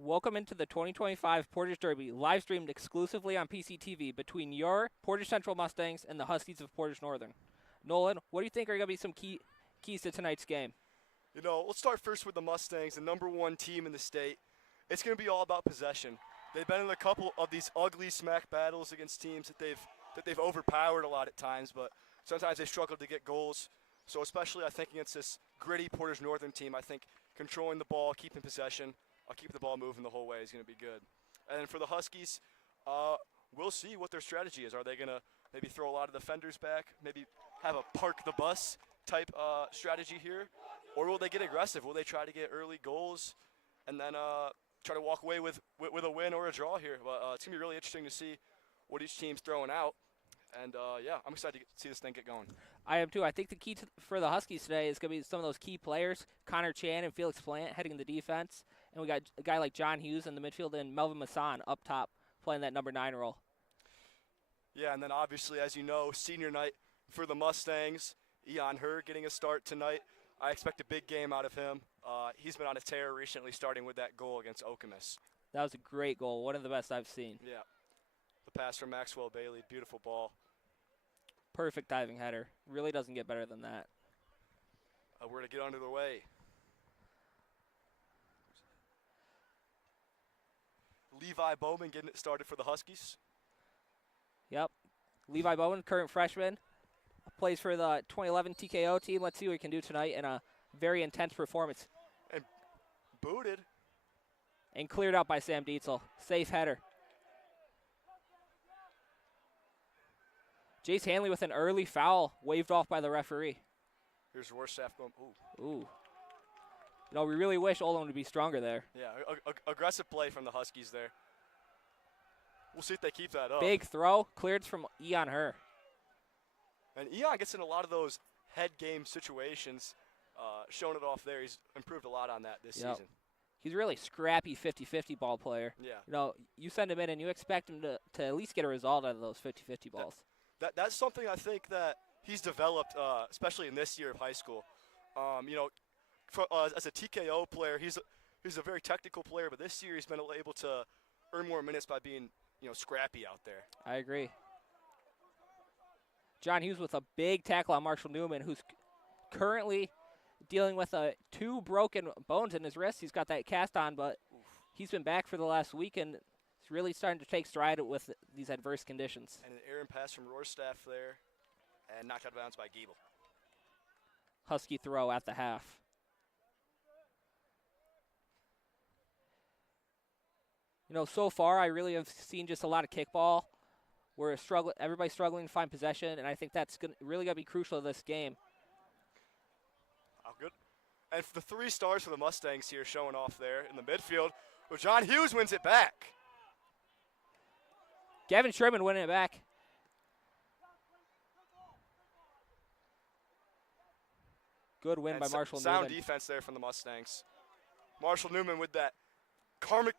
Welcome into the 2025 Portage Derby, live streamed exclusively on PCTV between your Portage Central Mustangs and the Huskies of Portage Northern. Nolan, what do you think are going to be some keys to tonight's game? You know, let's start first with the Mustangs, the #1 team in the state. It's going to be all about possession. They've been in a couple of these ugly smack battles against teams that they've overpowered a lot at times, but sometimes they struggle to get goals. So especially I think against this gritty Portage Northern team, I think controlling the ball, keeping possession, keep the ball moving the whole way is going to be good. And then for the Huskies, we'll see what their strategy is. Are they going to maybe throw a lot of defenders back, maybe have a park the bus type strategy here? Or will they get aggressive? Will they try to get early goals and then try to walk away with a win or a draw here? But it's going to be really interesting to see what each team's throwing out. And, yeah, I'm excited to see this thing get going. I am too. I think the key for the Huskies today is going to be some of those key players, Connor Chan and Felix Plant heading the defense. And we got a guy like John Hughes in the midfield and Melvin Masson up top playing that number 9 role. Yeah, and then obviously, as you know, senior night for the Mustangs. Ian Herr getting a start tonight. I expect a big game out of him. He's been on a tear recently, starting with that goal against Okemos. That was a great goal, one of the best I've seen. Yeah. The pass from Maxwell Bailey, beautiful ball. Perfect diving header. Really doesn't get better than that. We're to get under the way. Levi Bowman getting it started for the Huskies. Yep. Levi Bowman, current freshman, plays for the 2011 TKO team. Let's see what he can do tonight in a very intense performance. And booted. And cleared out by Sam Dietzel. Safe header. Jace Hanley with an early foul, waved off by the referee. Here's Rorschach going, ooh. Ooh. You know, we really wish Olin would be stronger there. Yeah, aggressive play from the Huskies there. We'll see if they keep that up. Big throw, cleared from Ian Herr. And Ian gets in a lot of those head game situations, showing it off there. He's improved a lot on that this season. He's a really scrappy 50-50 ball player. Yeah. You know, you send him in and you expect him to at least get a result out of those 50-50 balls. That's something I think that he's developed, especially in this year of high school. You know, as a TKO player, he's a very technical player, but this year he's been able to earn more minutes by being, you know, scrappy out there. I agree. John Hughes with a big tackle on Marshall Newman, who's currently dealing with 2 broken bones in his wrist. He's got that cast on, but he's been back for the last week and he's really starting to take stride with these adverse conditions. And an errant pass from Rorschach there, and knocked out of bounds by Giebel. Husky throw at the half. You know, so far I really have seen just a lot of kickball. Everybody's struggling to find possession, and I think that's really going to be crucial to this game. Oh, good. And the 3 stars for the Mustangs here showing off there in the midfield. Well, John Hughes wins it back. Gavin Sherman winning it back. Good win by Marshall Newman. Sound defense there from the Mustangs. Marshall Newman with that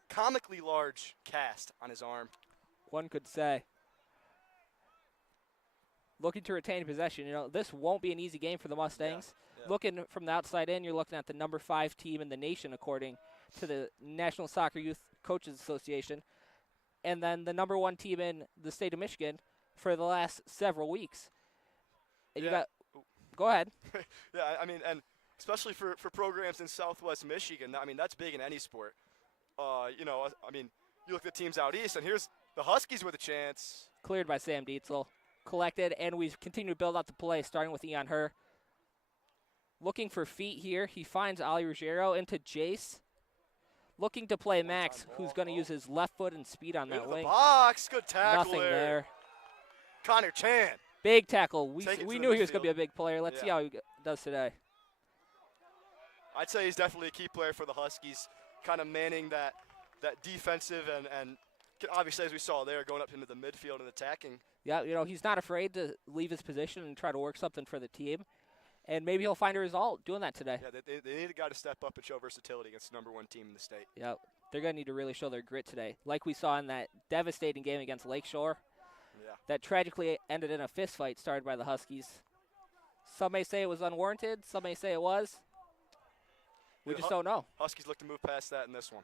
comically large cast on his arm. One could say. Looking to retain possession. You know, this won't be an easy game for the Mustangs. Yeah. Looking from the outside in, you're looking at the number 5 team in the nation, according to the National Soccer Youth Coaches Association, and then the number 1 team in the state of Michigan for the last several weeks. And you got, go ahead. Yeah, I mean, and especially for programs in Southwest Michigan, I mean, that's big in any sport. You know, I mean, you look at teams out east, and here's the Huskies with a chance. Cleared by Sam Dietzel. Collected, and we continue to build out the play, starting with Ian Herr. Looking for feet here. He finds Ali Ruggiero into Jace. Looking to play Max, who's going to use his left foot and speed on that wing. The box, good tackle. Nothing there. Connor Chan. Big tackle. We knew he was going to be a big player. Let's see how he does today. I'd say he's definitely a key player for the Huskies, kind of manning that defensive and obviously, as we saw there, going up into the midfield and attacking. Yeah, you know, he's not afraid to leave his position and try to work something for the team. And maybe he'll find a result doing that today. Yeah, they need a guy to step up and show versatility against the number 1 team in the state. Yeah, they're going to need to really show their grit today. Like we saw in that devastating game against Lakeshore. Yeah. That tragically ended in a fist fight started by the Huskies. Some may say it was unwarranted. Some may say it was. We just don't know. Huskies look to move past that in this one.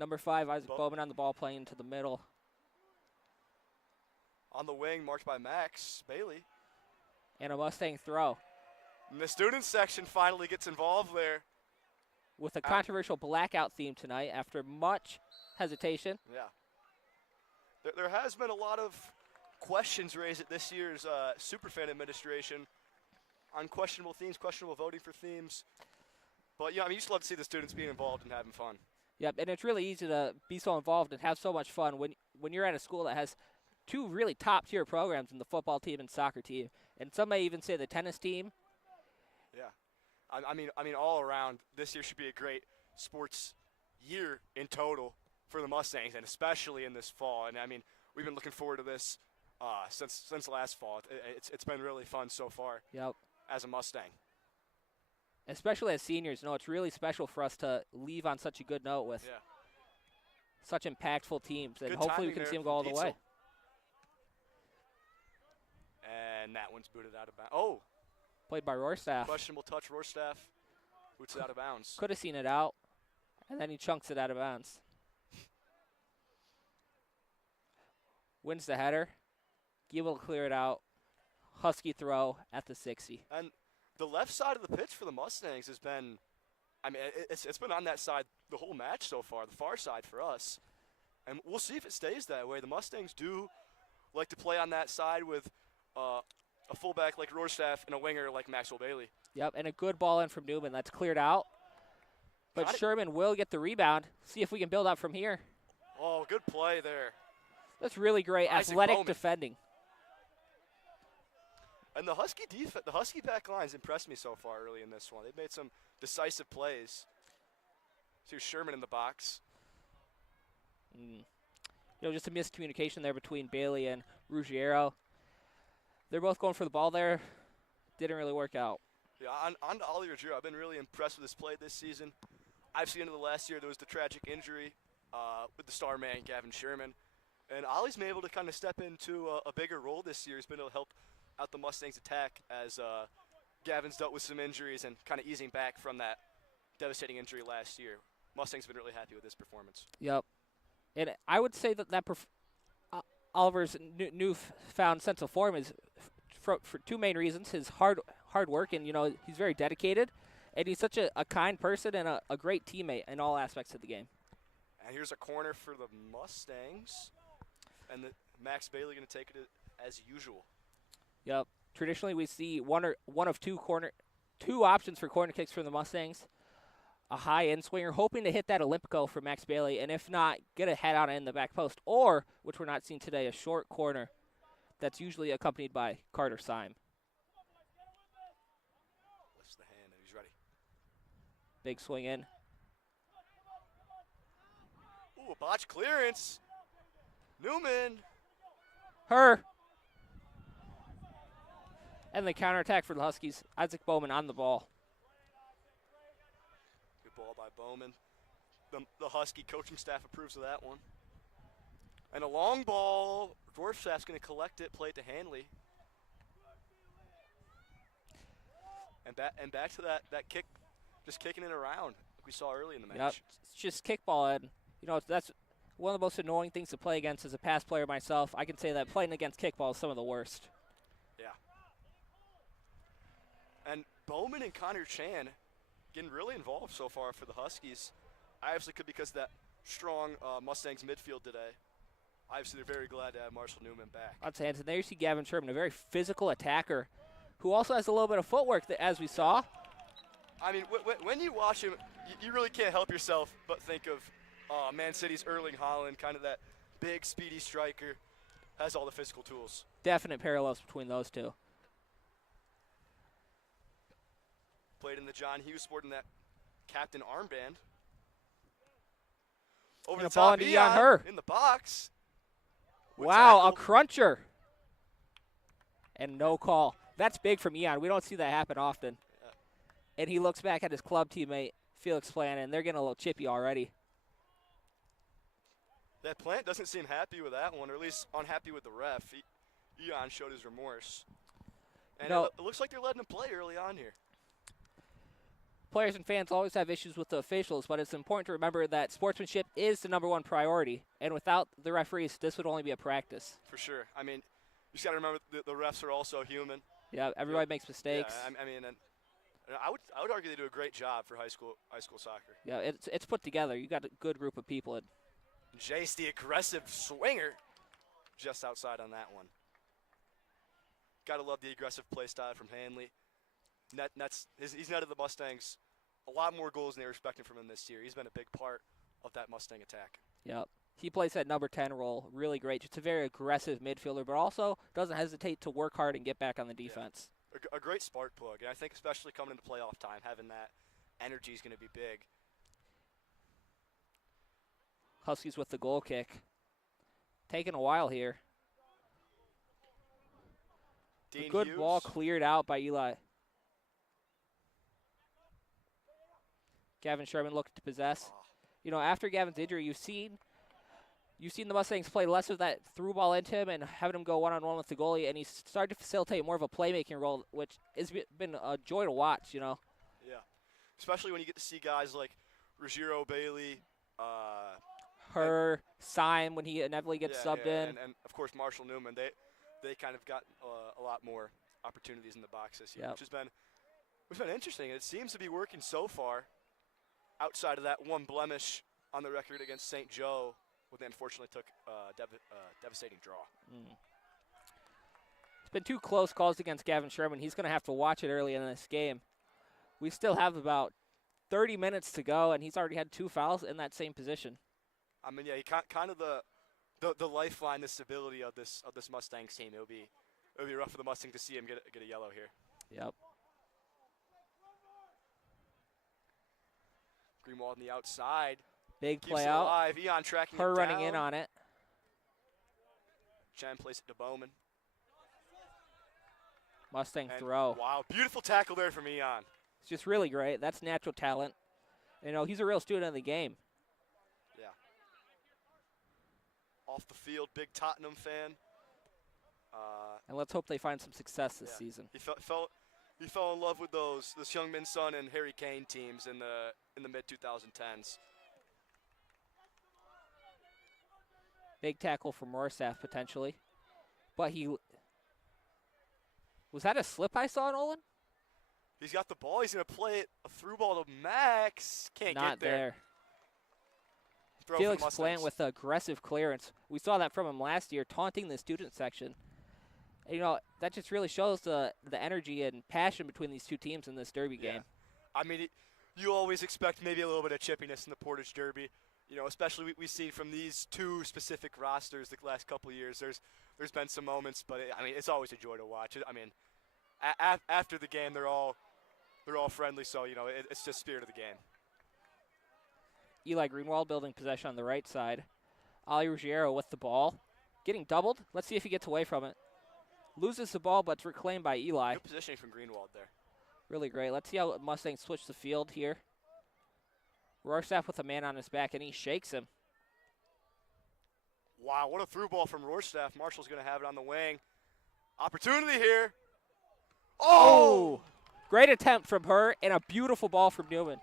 Number 5, Isaac Bowman on the ball, playing into the middle. On the wing, marked by Max Bailey. And a Mustang throw. And the student section finally gets involved there. With a controversial blackout theme tonight after much hesitation. Yeah. There has been a lot of questions raised at this year's Superfan administration on questionable themes, questionable voting for themes. But, you just love to see the students being involved and having fun. Yep, and it's really easy to be so involved and have so much fun when you're at a school that has 2 really top-tier programs in the football team and soccer team. And some may even say the tennis team. Yeah. I mean, all around, this year should be a great sports year in total for the Mustangs, and especially in this fall. And, we've been looking forward to this since last fall. It's been really fun so far. Yep. As a Mustang. Especially as seniors, it's really special for us to leave on such a good note with such impactful teams, and hopefully we can see them go all the way. And that one's booted out of bounds. Oh! Played by Rohrstaff. Questionable touch. Rohrstaff boots it out of bounds. Could have seen it out, and then he chunks it out of bounds. Wins the header. Able to clear it out. Husky throw at the 60. And the left side of the pitch for the Mustangs has been, it's been on that side the whole match so far, the far side for us. And we'll see if it stays that way. The Mustangs do like to play on that side with a fullback like Rohrstaff and a winger like Maxwell Bailey. Yep, and a good ball in from Newman. That's cleared out. But Sherman will get the rebound. See if we can build up from here. Oh, good play there. That's really great athletic defending. And the Husky back lines impressed me so far early in this one. They've made some decisive plays. Here's Sherman in the box. Just a miscommunication there between Bailey and Ruggiero. They're both going for the ball there. Didn't really work out. Yeah, on to Ollie Ruggiero. I've been really impressed with his play this season. Obviously, into the last year, there was the tragic injury with the star man, Gavin Sherman. And Ollie's been able to kind of step into a bigger role this year. He's been able to help out the Mustangs' attack as Gavin's dealt with some injuries and kind of easing back from that devastating injury last year. Mustangs have been really happy with this performance. Yep. And I would say that Oliver's newfound sense of form is for 2 main reasons. His hard work, and, he's very dedicated. And he's such a kind person and a great teammate in all aspects of the game. And here's a corner for the Mustangs. And Max Bailey going to take it as usual. Yep. Traditionally, we see one of two options for corner kicks from the Mustangs. A high end swinger, hoping to hit that Olympico for Max Bailey, and if not, get a head on in the back post, or, which we're not seeing today, a short corner that's usually accompanied by Carter Syme. Lifts the hand, and he's ready. Big swing in. Ooh, a botch clearance. Newman. Her. And the counterattack for the Huskies. Isaac Bowman on the ball. Good ball by Bowman. The Husky coaching staff approves of that one. And a long ball. Dwarfstaff's going to collect it, play it to Hanley. And back to that kick, just kicking it around like we saw early in the match. Yep. It's just kickball, and that's one of the most annoying things to play against as a pass player myself. I can say that playing against kickball is some of the worst. Yeah. And Bowman and Connor Chan getting really involved so far for the Huskies. Obviously could because of that strong Mustangs midfield today. Obviously they're very glad to have Marshall Newman back. I'd say, and there you see Gavin Sherman, a very physical attacker who also has a little bit of footwork, as we saw. I mean, when you watch him, you really can't help yourself but think of Man City's Erling Haaland, kind of that big, speedy striker, has all the physical tools. Definite parallels between those two. Played in the John Hughes sporting that captain armband. Over the top, Eon in the box. Wow, a cruncher. And no call. That's big from Eon. We don't see that happen often. Yeah. And he looks back at his club teammate, Felix Plant, and they're getting a little chippy already. That Plant doesn't seem happy with that one, or at least unhappy with the ref. Eon showed his remorse. And it looks like they're letting him play early on here. players and fans always have issues with the officials, but it's important to remember that sportsmanship is the #1 priority, and without the referees, this would only be a practice. For sure. I mean, you just got to remember the refs are also human. Yeah, everybody makes mistakes. Yeah, I mean, and I would argue they do a great job for high school soccer. Yeah, it's put together. You got a good group of people. Jace, the aggressive swinger, just outside on that one. Gotta love the aggressive play style from Hanley. He's netted the Mustangs a lot more goals than they were expecting from him this year. He's been a big part of that Mustang attack. Yep. He plays that number 10 role really great. Just a very aggressive midfielder, but also doesn't hesitate to work hard and get back on the defense. Yeah. A great spark plug, and I think especially coming into playoff time, having that energy is going to be big. Huskies with the goal kick. Taking a while here. Dean A good Hughes. ball cleared out by Eli. Gavin Sherman looking to possess. You know, after Gavin's injury, you've seen the Mustangs play less of that through ball into him and having him go one-on-one with the goalie, and he's started to facilitate more of a playmaking role, which has been a joy to watch, you know. Yeah, especially when you get to see guys like Ruggiero Bailey. Syme when he inevitably gets subbed in. And, of course, Marshall Newman. They kind of got a lot more opportunities in the box this year, which has been interesting. And it seems to be working so far outside of that one blemish on the record against St. Joe, where they unfortunately took a devastating draw. It's been 2 close calls against Gavin Sherman. He's going to have to watch it early in this game. We still have about 30 minutes to go, and he's already had 2 fouls in that same position. I mean, yeah, he kind of the lifeline, the stability of this Mustangs team. It'll be rough for the Mustang to see him get a yellow here. Yep. Greenwald on the outside. Big Keeps play it out. alive. Eon tracking Her it running down. in on it. Chen plays it to Bowman. Mustang And throw. Wow, beautiful tackle there from Eon. It's just really great. That's natural talent. You know, he's a real student of the game. Yeah. Off the field, big Tottenham fan. And let's hope they find some success this season. He fell in love with those Youngmin Sun and Harry Kane teams in the mid-2010s. Big tackle from Morstaff potentially. But was that a slip I saw, Nolan? He's got the ball. He's going to play it a through ball to Max. Can't Not get there. there. Throw Felix for the Plant Mustangs. with aggressive clearance. We saw that from him last year, taunting the student section. And, you know, that just really shows the energy and passion between these two teams in this Derby game. I mean, you always expect maybe a little bit of chippiness in the Portage Derby. You know, especially we see from these 2 specific rosters the last couple of years. There's been some moments, but I mean, it's always a joy to watch. I mean, after the game, they're all friendly, so you know it's just spirit of the game. Eli Greenwald building possession on the right side. Ali Ruggiero with the ball. Getting doubled. Let's see if he gets away from it. Loses the ball, but it's reclaimed by Eli. Good positioning from Greenwald there. Really great. Let's see how Mustangs switch the field here. Rorschach with a man on his back, and he shakes him. Wow, what a through ball from Rorschach. Marshall's going to have it on the wing. Opportunity here. Oh! Great attempt from her, and a beautiful ball from Newman.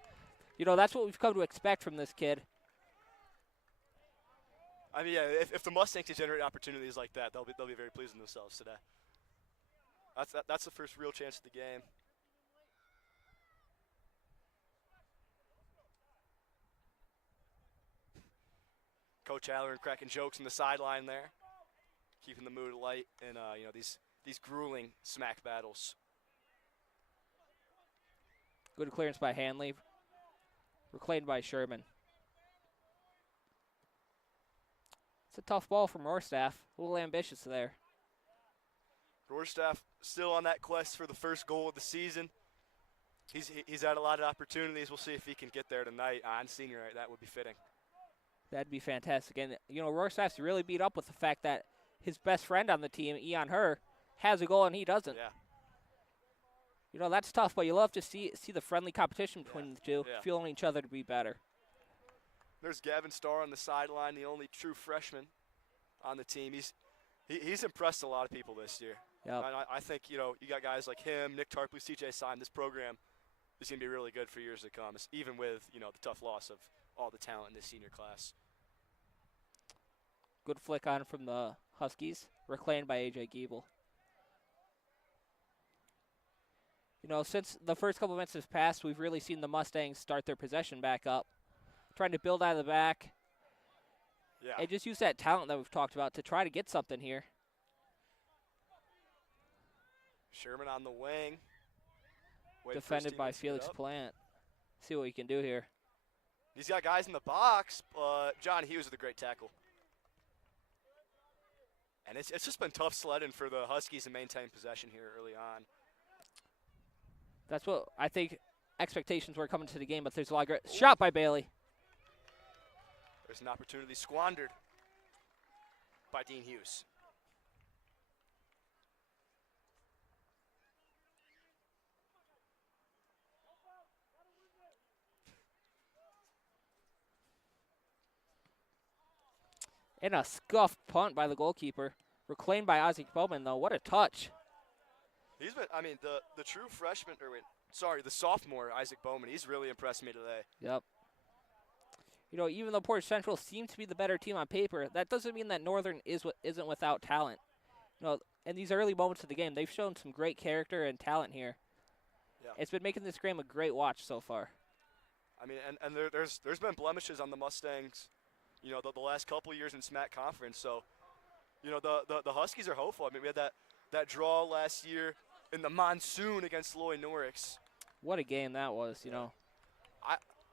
You know, that's what we've come to expect from this kid. I mean, yeah, if the Mustangs generate opportunities like that, they'll be very pleased with themselves today. That's the first real chance of the game. Coach Halloran cracking jokes on the sideline there, keeping the mood light in you know these grueling smack battles. Good clearance by Hanley. Reclaimed by Sherman. It's a tough ball from Rorschach. A little ambitious there. Rorschach still on that quest for the first goal of the season. He's had a lot of opportunities. We'll see if he can get there tonight on senior night. That would be fitting. That'd be fantastic. And, you know, Rorschach's really beat up with the fact that his best friend on the team, Eon Her, has a goal and he doesn't. Yeah. You know, that's tough, but you love to see the friendly competition between the two, Yeah. fueling each other to be better. There's Gavin Starr on the sideline, the only true freshman on the team. He's impressed a lot of people this year. Yep. I think, you know, you got guys like him, Nick Tarpley, CJ Syme. This program is going to be really good for years to come, even with, the tough loss of all the talent in this senior class. Good flick on from the Huskies, reclaimed by A.J. Giebel. Since the first couple of minutes have passed, we've really seen the Mustangs start their possession back up, trying to build out of the back. Yeah. And just use that talent that we've talked about to try to get something here. Sherman on the wing. Defended by Felix Plant. See what he can do here. He's got guys in the box, but John Hughes with a great tackle. And it's just been tough sledding for the Huskies to maintain possession here early on. That's what I think expectations were coming to the game, but there's a lot of great shot by Bailey. There's an opportunity squandered by Dean Hughes. And a scuffed punt by the goalkeeper. Reclaimed by Isaac Bowman, though. What a touch. He's been, the true freshman, the sophomore, Isaac Bowman, he's really impressed me today. Yep. Even though Portage Central seems to be the better team on paper, that doesn't mean that Northern isn't without talent. In these early moments of the game, they've shown some great character and talent here. Yeah. It's been making this game a great watch so far. And there's been blemishes on the Mustangs, the last couple of years in SMAC conference. So, the Huskies are hopeful. We had that draw last year in the monsoon against Loy Norix. What a game that was,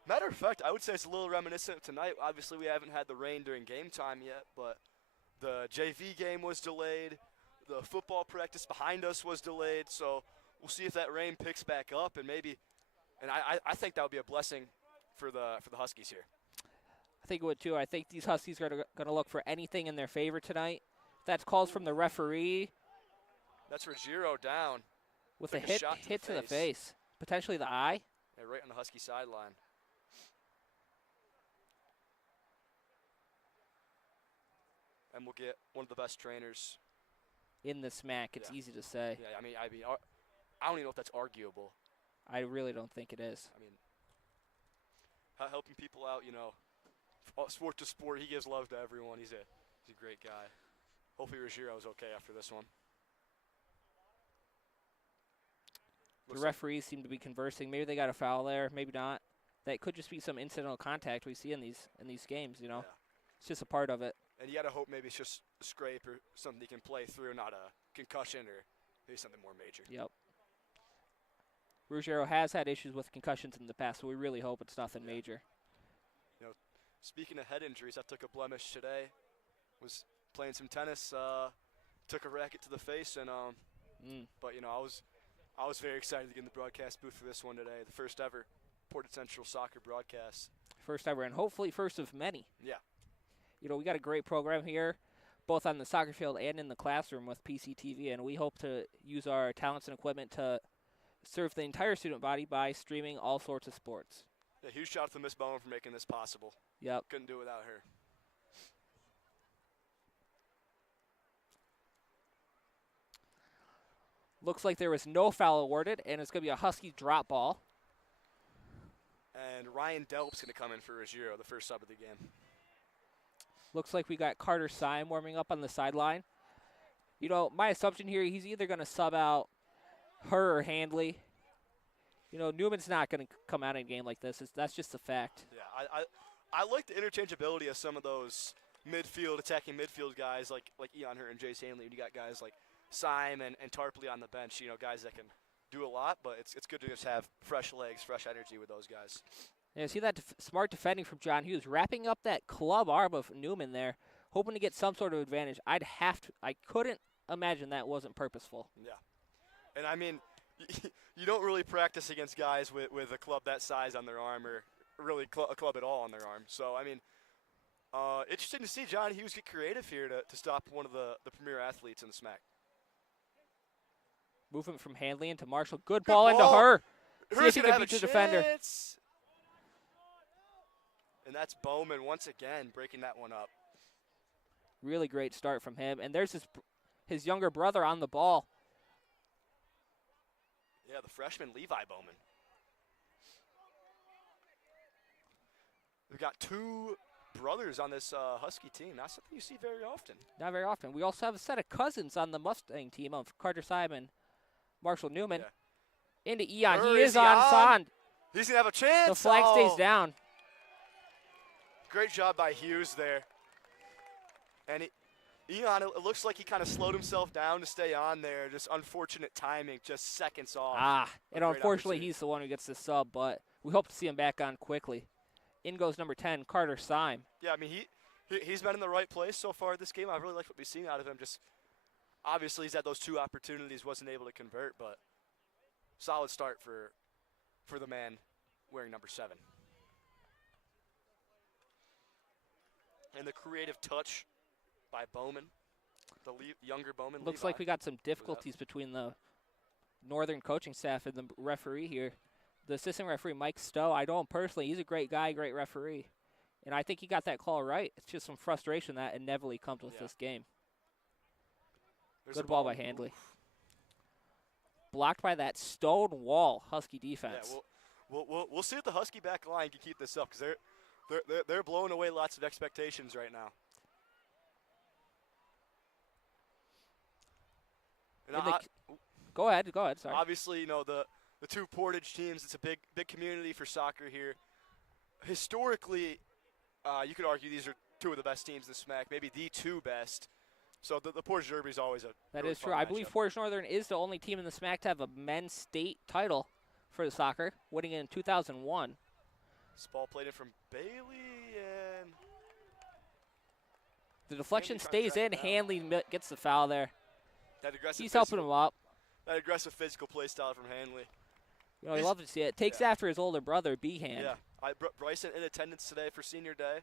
Matter of fact, I would say it's a little reminiscent of tonight. Obviously, we haven't had the rain during game time yet, but the JV game was delayed. The football practice behind us was delayed. So we'll see if that rain picks back up, and I think that would be a blessing for the Huskies here. I think it would too. I think these Huskies are going to look for anything in their favor tonight. That's calls from the referee. That's Ruggiero down. With a hit to the face. Potentially the eye. Yeah, right on the Husky sideline. And we'll get one of the best trainers in the SMAC. It's easy to say. Yeah, I don't even know if that's arguable. I really don't think it is. Helping people out, sport to sport, he gives love to everyone. He's a great guy. Hopefully Ruggiero's okay after this one. The referees seem to be conversing. Maybe they got a foul there, maybe not. That could just be some incidental contact we see in these games, Yeah. It's just a part of it. And you got to hope maybe it's just a scrape or something he can play through, not a concussion or maybe something more major. Yep. Ruggiero has had issues with concussions in the past, so we really hope it's nothing major. Speaking of head injuries, I took a blemish today. Was playing some tennis, took a racket to the face, and but I was very excited to get in the broadcast booth for this one today. The first ever Portage Central soccer broadcast. First ever, and hopefully first of many. Yeah. We got a great program here, both on the soccer field and in the classroom with PCTV, and we hope to use our talents and equipment to serve the entire student body by streaming all sorts of sports. Yeah, huge shout out to Miss Bowen for making this possible. Yep. Couldn't do it without her. Looks like there was no foul awarded, and it's going to be a Husky drop ball. And Ryan Delp's going to come in for Ruggiero, the first sub of the game. Looks like we got Carter Syme warming up on the sideline. My assumption here, he's either going to sub out her or Handley. Newman's not going to come out in a game like this. That's just a fact. Yeah, I like the interchangeability of some of those attacking midfield guys like Eon Hurt and Jace Handley. You got guys like Syme and Tarpley on the bench, guys that can do a lot, but it's good to just have fresh legs, fresh energy with those guys. Yeah, see that smart defending from John Hughes, wrapping up that club arm of Newman there, hoping to get some sort of advantage. I couldn't imagine that wasn't purposeful. Yeah, and you don't really practice against guys with a club that size on their arm or really a club at all on their arm. So, interesting to see John Hughes get creative here to stop one of the premier athletes in the SMAC. Movement from Handley into Marshall. Good ball into her. See if he can beat the defender. And that's Bowman once again breaking that one up. Really great start from him. And there's his younger brother on the ball. Yeah, the freshman Levi Bowman. We've got 2 brothers on this Husky team. Not something you see very often. Not very often. We also have a set of cousins on the Mustang team of Carter Simon, Marshall Newman. Yeah. Into Eon. Or He is is he on. He's going to have a chance. The flag stays down. Great job by Hughes there. And Eon, it looks like he kind of slowed himself down to stay on there. Just unfortunate timing, just seconds off. And unfortunately he's the one who gets the sub, but we hope to see him back on quickly. In goes number 10, Carter Syme. Yeah, I mean, he's been in the right place so far this game. I really like what we've seen out of him. Just obviously he's had those 2 opportunities, wasn't able to convert, but solid start for the man wearing number 7. And the creative touch by Bowman, the younger Bowman. Looks Levi. like we got some difficulties between the Northern coaching staff and the referee here. The assistant referee, Mike Stowe, I know him personally. He's a great guy, great referee. And I think he got that call right. It's just some frustration that inevitably comes with this game. There's Good ball by Handley. Blocked by that stone wall Husky defense. Yeah, we'll see if the Husky back line can keep this up, because they're blowing away lots of expectations right now. And go ahead. Sorry. Obviously, you know, the 2 Portage teams, it's a big community for soccer here. Historically, you could argue these are 2 of the best teams in the SMAC, maybe the 2 best. So the Portage Derby is always a That really is true. fun I believe matchup. Portage Northern is the only team in the SMAC to have a men's state title for the soccer, winning it in 2001. This ball played in from Bailey, and The deflection Handley trying to stays track in. it down. Handley gets the foul there. that aggressive He's helping physical- him up. That aggressive physical play style from Handley. You know, you love to see it. Takes after his older brother, Behan. Yeah, Bryson in attendance today for senior day.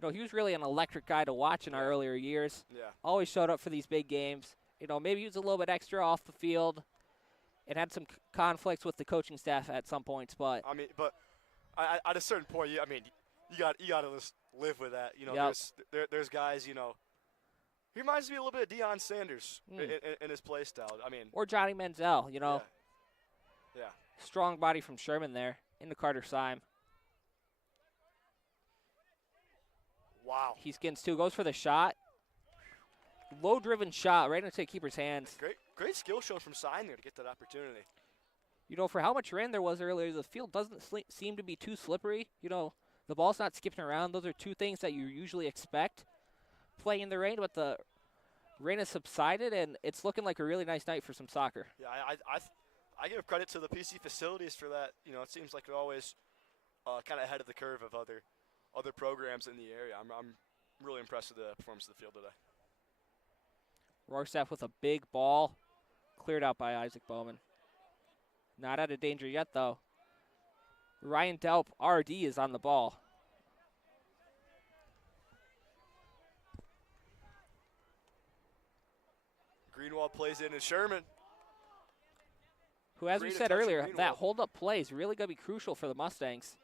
You know, he was really an electric guy to watch in our earlier years. Yeah. Always showed up for these big games. You know, maybe he was a little bit extra off the field and had some conflicts with the coaching staff at some points, but I mean, but at a certain point, you got to just live with that. You know, Yep. there's guys, you know. He reminds me a little bit of Deion Sanders in his play style. I mean, or Johnny Manziel, you know. Yeah. Strong body from Sherman there into Carter Syme. Wow. He skins 2, goes for the shot. Low-driven shot right into the keeper's hands. Great skill shown from Sign there to get that opportunity. You know, for how much rain there was earlier, the field doesn't seem to be too slippery. You know, the ball's not skipping around. Those are 2 things that you usually expect playing in the rain, but the rain has subsided, and it's looking like a really nice night for some soccer. Yeah, I give credit to the PC facilities for that. You know, it seems like they're always kind of ahead of the curve of other programs in the area. I'm really impressed with the performance of the field today. Rorschach with a big ball, cleared out by Isaac Bowman. Not out of danger yet, though. Ryan Delp, RD, is on the ball. Greenwald plays in, and Sherman. Who, as we Great said touch from earlier, Greenwald. that hold-up play is really going to be crucial for the Mustangs.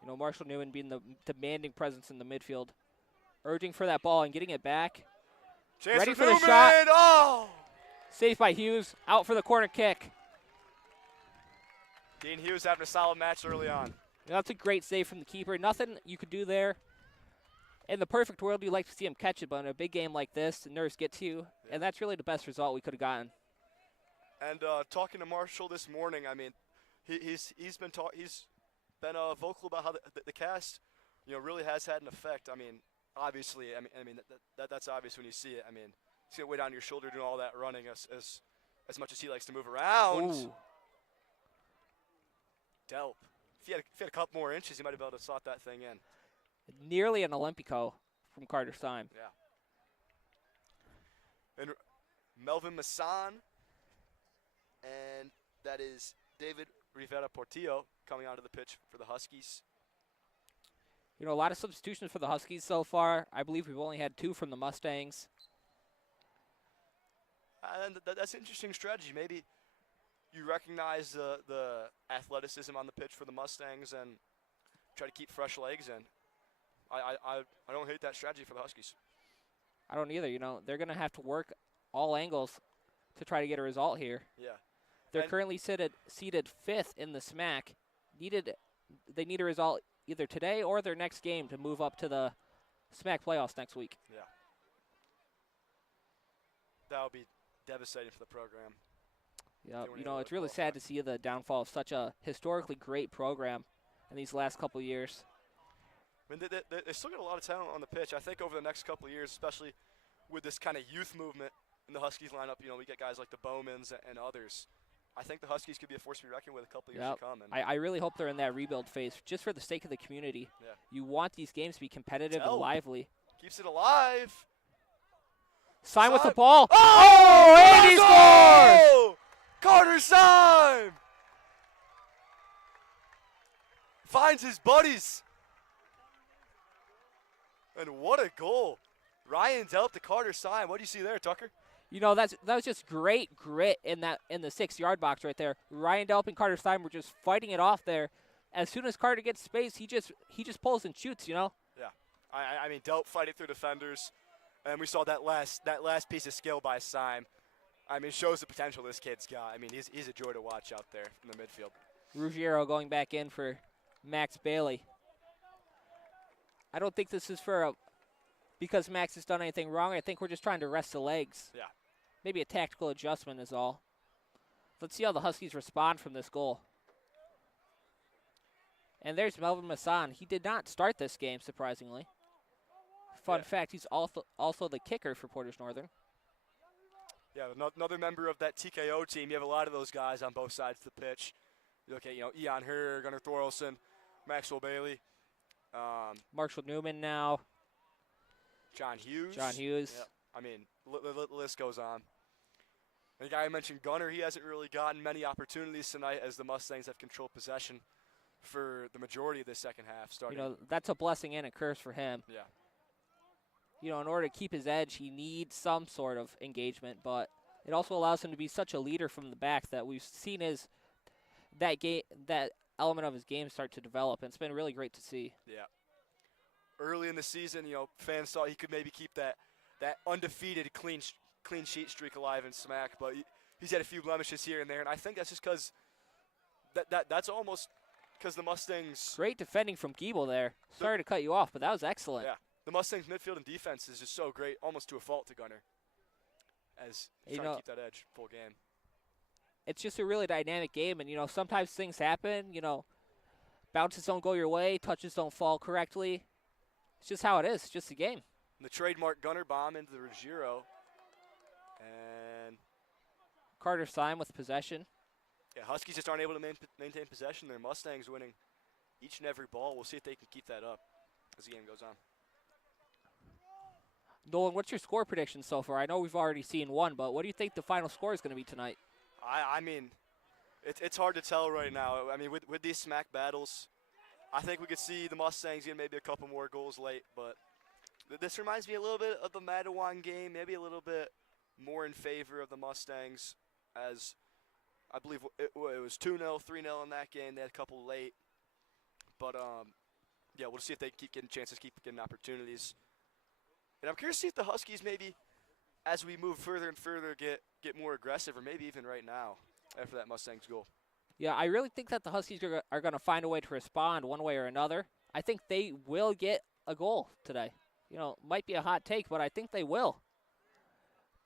You know, Marshall Newman being the demanding presence in the midfield. Urging for that ball and getting it back. Chance Ready for for the Newman. shot. Oh! Saved by Hughes. Out for the corner kick. Dean Hughes having a solid match early on. That's a great save from the keeper. Nothing you could do there. In the perfect world, you'd like to see him catch it, but in a big game like this, the nerves get to you, and that's really the best result we could have gotten. And talking to Marshall this morning, I mean, he's been vocal about how the cast, you know, really has had an effect. I mean, obviously, I mean that's obvious when you see it. I mean, he's gonna way down your shoulder doing all that running as much as he likes to move around. Ooh. Delp. If he had a couple more inches, he might have been able to slot that thing in. Nearly an Olympico from Carter Syme. Yeah. And Melvin Masson, and that is David Rivera Portillo coming onto the pitch for the Huskies. You know, a lot of substitutions for the Huskies so far. I believe we've only had 2 from the Mustangs. And that's an interesting strategy. Maybe you recognize the athleticism on the pitch for the Mustangs and try to keep fresh legs in. I don't hate that strategy for the Huskies. I don't either. You know, they're going to have to work all angles to try to get a result here. Yeah. They're And- currently seated 5th in the SMAC they need a result either today or their next game to move up to the SMAC playoffs next week. Yeah. That would be devastating for the program. Yeah, you know, it's really sad to see the downfall of such a historically great program in these last couple of years. I mean, they still got a lot of talent on the pitch. I think over the next couple of years, especially with this kind of youth movement in the Huskies lineup, you know, we get guys like the Bowmans and others. I think the Huskies could be a force to be reckoned with a couple of years to come. And I really hope they're in that rebuild phase, just for the sake of the community. Yeah. You want these games to be competitive and lively. Keeps it alive. Syme with the ball. Oh, and he scores! Carter Syme finds his buddies. And what a goal. Ryan Delp to Carter Syme. What do you see there, Tucker? You know, that was just great grit in the 6-yard box right there. Ryan Delp and Carter Syme were just fighting it off there. As soon as Carter gets space, he just pulls and shoots, you know? Yeah. I mean, Delp fighting through defenders. And we saw that last piece of skill by Syme. I mean, shows the potential this kid's got. I mean, he's a joy to watch out there in the midfield. Ruggiero going back in for Max Bailey. I don't think this is because Max has done anything wrong. I think we're just trying to rest the legs. Yeah. Maybe a tactical adjustment is all. Let's see how the Huskies respond from this goal. And there's Melvin Masson. He did not start this game, surprisingly. Fun fact, he's also the kicker for Portage Northern. Yeah, another member of that TKO team. You have a lot of those guys on both sides of the pitch. You look at, Eon Herr, Gunnar Thorolson, Maxwell Bailey. Marshall Newman now. John Hughes. Yep. I mean, the list goes on. And the guy I mentioned, Gunnar, he hasn't really gotten many opportunities tonight as the Mustangs have controlled possession for the majority of the second half. Starting. You know, that's a blessing and a curse for him. Yeah. You know, in order to keep his edge, he needs some sort of engagement, but it also allows him to be such a leader from the back that we've seen that element of his game start to develop, and it's been really great to see. Yeah. Early in the season, fans thought he could maybe keep that undefeated clean sheet streak alive in SMAC, but he's had a few blemishes here and there, and I think that's just because that's almost because the Mustangs. Great defending from Giebel there. Sorry to cut you off, but that was excellent. Yeah. The Mustangs midfield and defense is just so great, almost to a fault to Gunnar, as he's trying to keep that edge full game. It's just a really dynamic game, and, sometimes things happen, bounces don't go your way, touches don't fall correctly. It's just how it is. It's just a game. And the trademark Gunnar bomb into the Ruggiero. And Carter Syme with possession. Yeah, Huskies just aren't able to maintain possession. Their Mustangs winning each and every ball. We'll see if they can keep that up as the game goes on. Nolan, what's your score prediction so far? I know we've already seen one, but what do you think the final score is going to be tonight? I mean, it's hard to tell right now. I mean, with these SMAC battles, I think we could see the Mustangs get maybe a couple more goals late, but this reminds me a little bit of the Madawan game, maybe a little bit more in favor of the Mustangs, as I believe it was 2-0, 3-0 in that game. They had a couple late. But, yeah, we'll see if they keep getting chances, keep getting opportunities. And I'm curious to see if the Huskies maybe, as we move further and further, get more aggressive, or maybe even right now after that Mustangs goal. Yeah, I really think that the Huskies are going to find a way to respond one way or another. I think they will get a goal today. Might be a hot take, but I think they will.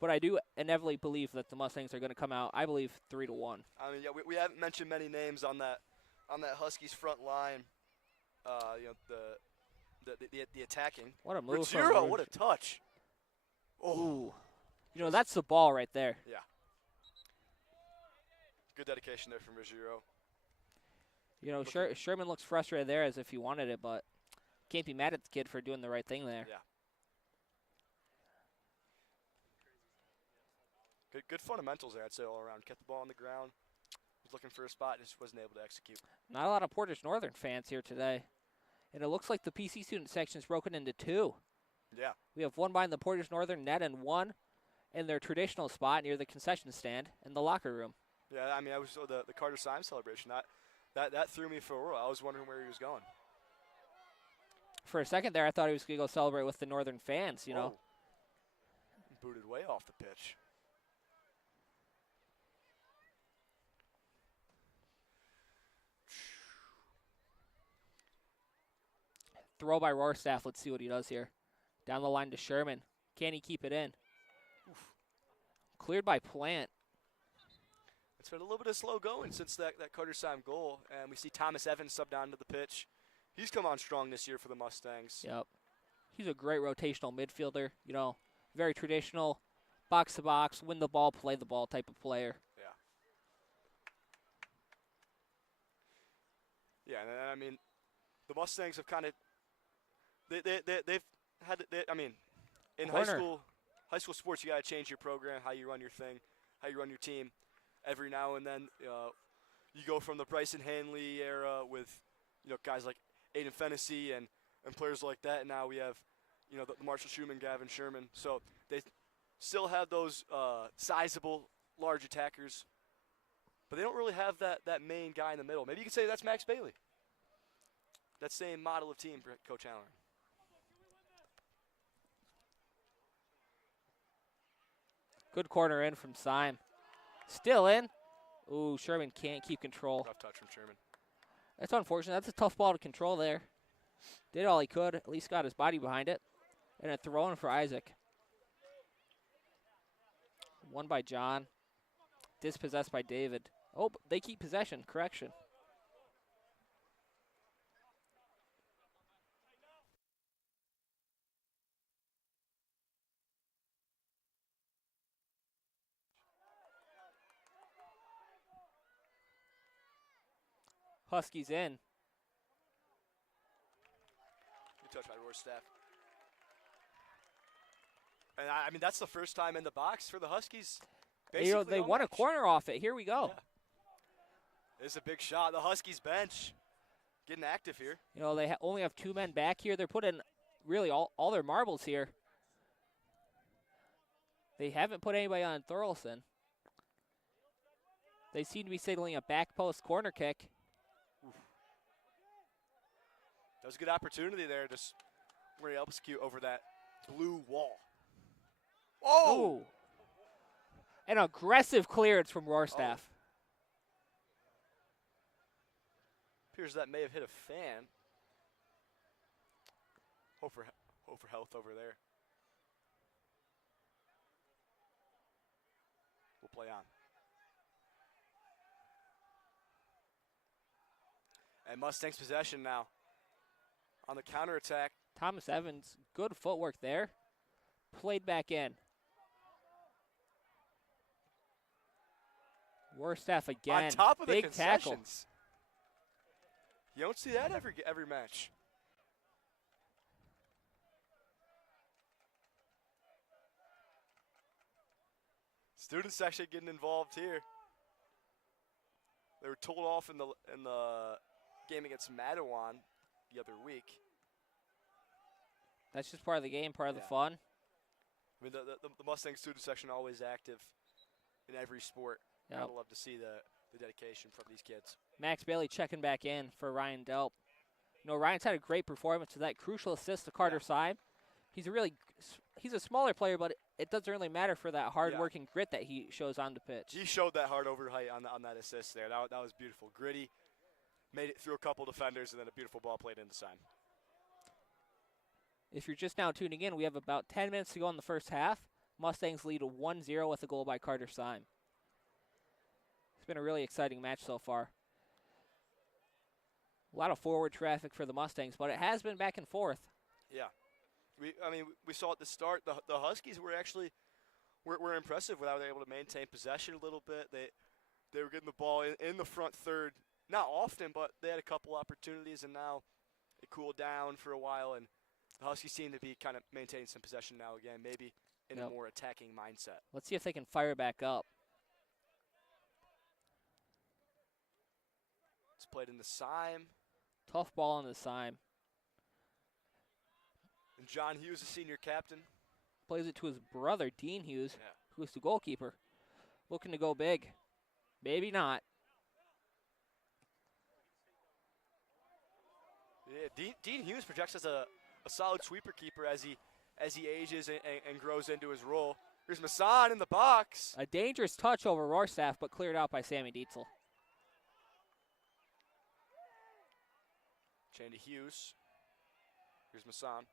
But I do inevitably believe that the Mustangs are going to come out, I believe, 3-1. I mean, yeah, we haven't mentioned many names on that Huskies front line. The attacking. What a move. Ruggiero, what a touch. Oh. That's the ball right there. Yeah. Good dedication there from Ruggiero. Sherman looks frustrated there as if he wanted it, but can't be mad at the kid for doing the right thing there. Yeah. Good fundamentals there, I'd say, all around. Kept the ball on the ground. Was looking for a spot, just wasn't able to execute. Not a lot of Portage Northern fans here today. And it looks like the PC student section is broken into two. Yeah. We have one behind the Portage Northern net and one in their traditional spot near the concession stand in the locker room. Yeah, I mean, I was the Carter Syme celebration. That threw me for a whirl. I was wondering where he was going. For a second there, I thought he was going to go celebrate with the Northern fans, Whoa. Booted way off the pitch. throw by Rorstaff. Let's see what he does here. Down the line to Sherman. Can he keep it in? Oof. Cleared by Plant. It's been a little bit of slow going since that Carter-Syme goal, and we see Thomas Evans sub down to the pitch. He's come on strong this year for the Mustangs. Yep. He's a great rotational midfielder. You know, very traditional, box-to-box, win the ball, play the ball type of player. Yeah, and I mean, the Mustangs have kind of they've had I mean, in high school sports, you got to change your program, how you run your thing, how you run your team. Every now and then, you go from the Bryson Hanley era with, guys like Aiden Fennessy and players like that, and now we have, the Marshall Schumann, Gavin Sherman. So they still have those sizable, large attackers, but they don't really have that main guy in the middle. Maybe you could say that's Max Bailey. That same model of team for Coach Allen. Good corner in from Syme. Still in. Ooh, Sherman can't keep control. Rough touch from Sherman. That's unfortunate. That's a tough ball to control there. Did all he could. At least got his body behind it. And a throw in for Isaac. Won by John. Dispossessed by David. Oh, they keep possession. Correction. Huskies in. Good touch by Rorstaff. And I mean, that's the first time in the box for the Huskies. They won a corner off it. Here we go. Yeah. It's a big shot. The Huskies bench getting active here. They only have 2 men back here. They're putting really all their marbles here. They haven't put anybody on Thorlson. They seem to be signaling a back post corner kick. Oof. That was a good opportunity there. Just where he execute over that blue wall. Oh! Ooh. An aggressive clearance from Rorstaff. Oh. Appears that may have hit a fan. Hope for health over there. We'll play on. And Mustangs possession now. On the counterattack. Thomas Evans, good footwork there. Played back in. Rorstaff again. On top of big the tackle. concessions. You don't see that every match. Students actually getting involved here. They were told off in the game against Mattawan the other week. That's just part of the game, part of the fun. I mean, the Mustang student section always active in every sport. Yep. I'd love to see the dedication from these kids. Max Bailey checking back in for Ryan Delp. Ryan's had a great performance with that crucial assist to Carter Syme. He's a smaller player, but it doesn't really matter for that hard-working grit that he shows on the pitch. He showed that hard overheight on that assist there. That was beautiful. Gritty, made it through a couple defenders, and then a beautiful ball played into Syme. If you're just now tuning in, we have about 10 minutes to go in the first half. Mustangs lead 1-0 with a goal by Carter Syme. It's been a really exciting match so far. A lot of forward traffic for the Mustangs, but it has been back and forth. Yeah. We saw at the start, the Huskies were actually were impressive when they were able to maintain possession a little bit. They were getting the ball in the front third, not often, but they had a couple opportunities, and now it cooled down for a while, and the Huskies seem to be kind of maintaining some possession now again, maybe in a more attacking mindset. Let's see if they can fire back up. It's played in the Syme. Tough ball on the Syme. And John Hughes, the senior captain. Plays it to his brother, Dean Hughes, who's the goalkeeper. Looking to go big. Maybe not. Yeah, Dean Hughes projects as a solid sweeper keeper as he ages and grows into his role. Here's Masson in the box. A dangerous touch over Rorstaff, but cleared out by Sammy Dietzel. Chain to Hughes. Here's Masson.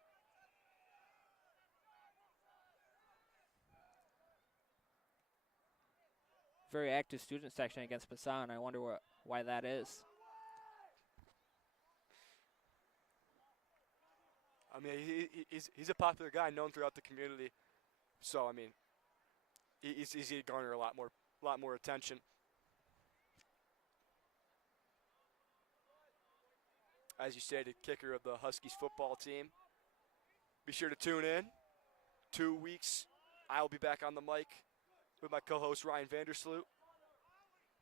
Very active student section against Passan. I wonder why that is. I mean, he's a popular guy, known throughout the community. So I mean, he's going to garner a lot more attention. As you stated, kicker of the Huskies football team. Be sure to tune in. 2 weeks, I'll be back on the mic with my co-host Ryan Vandersloot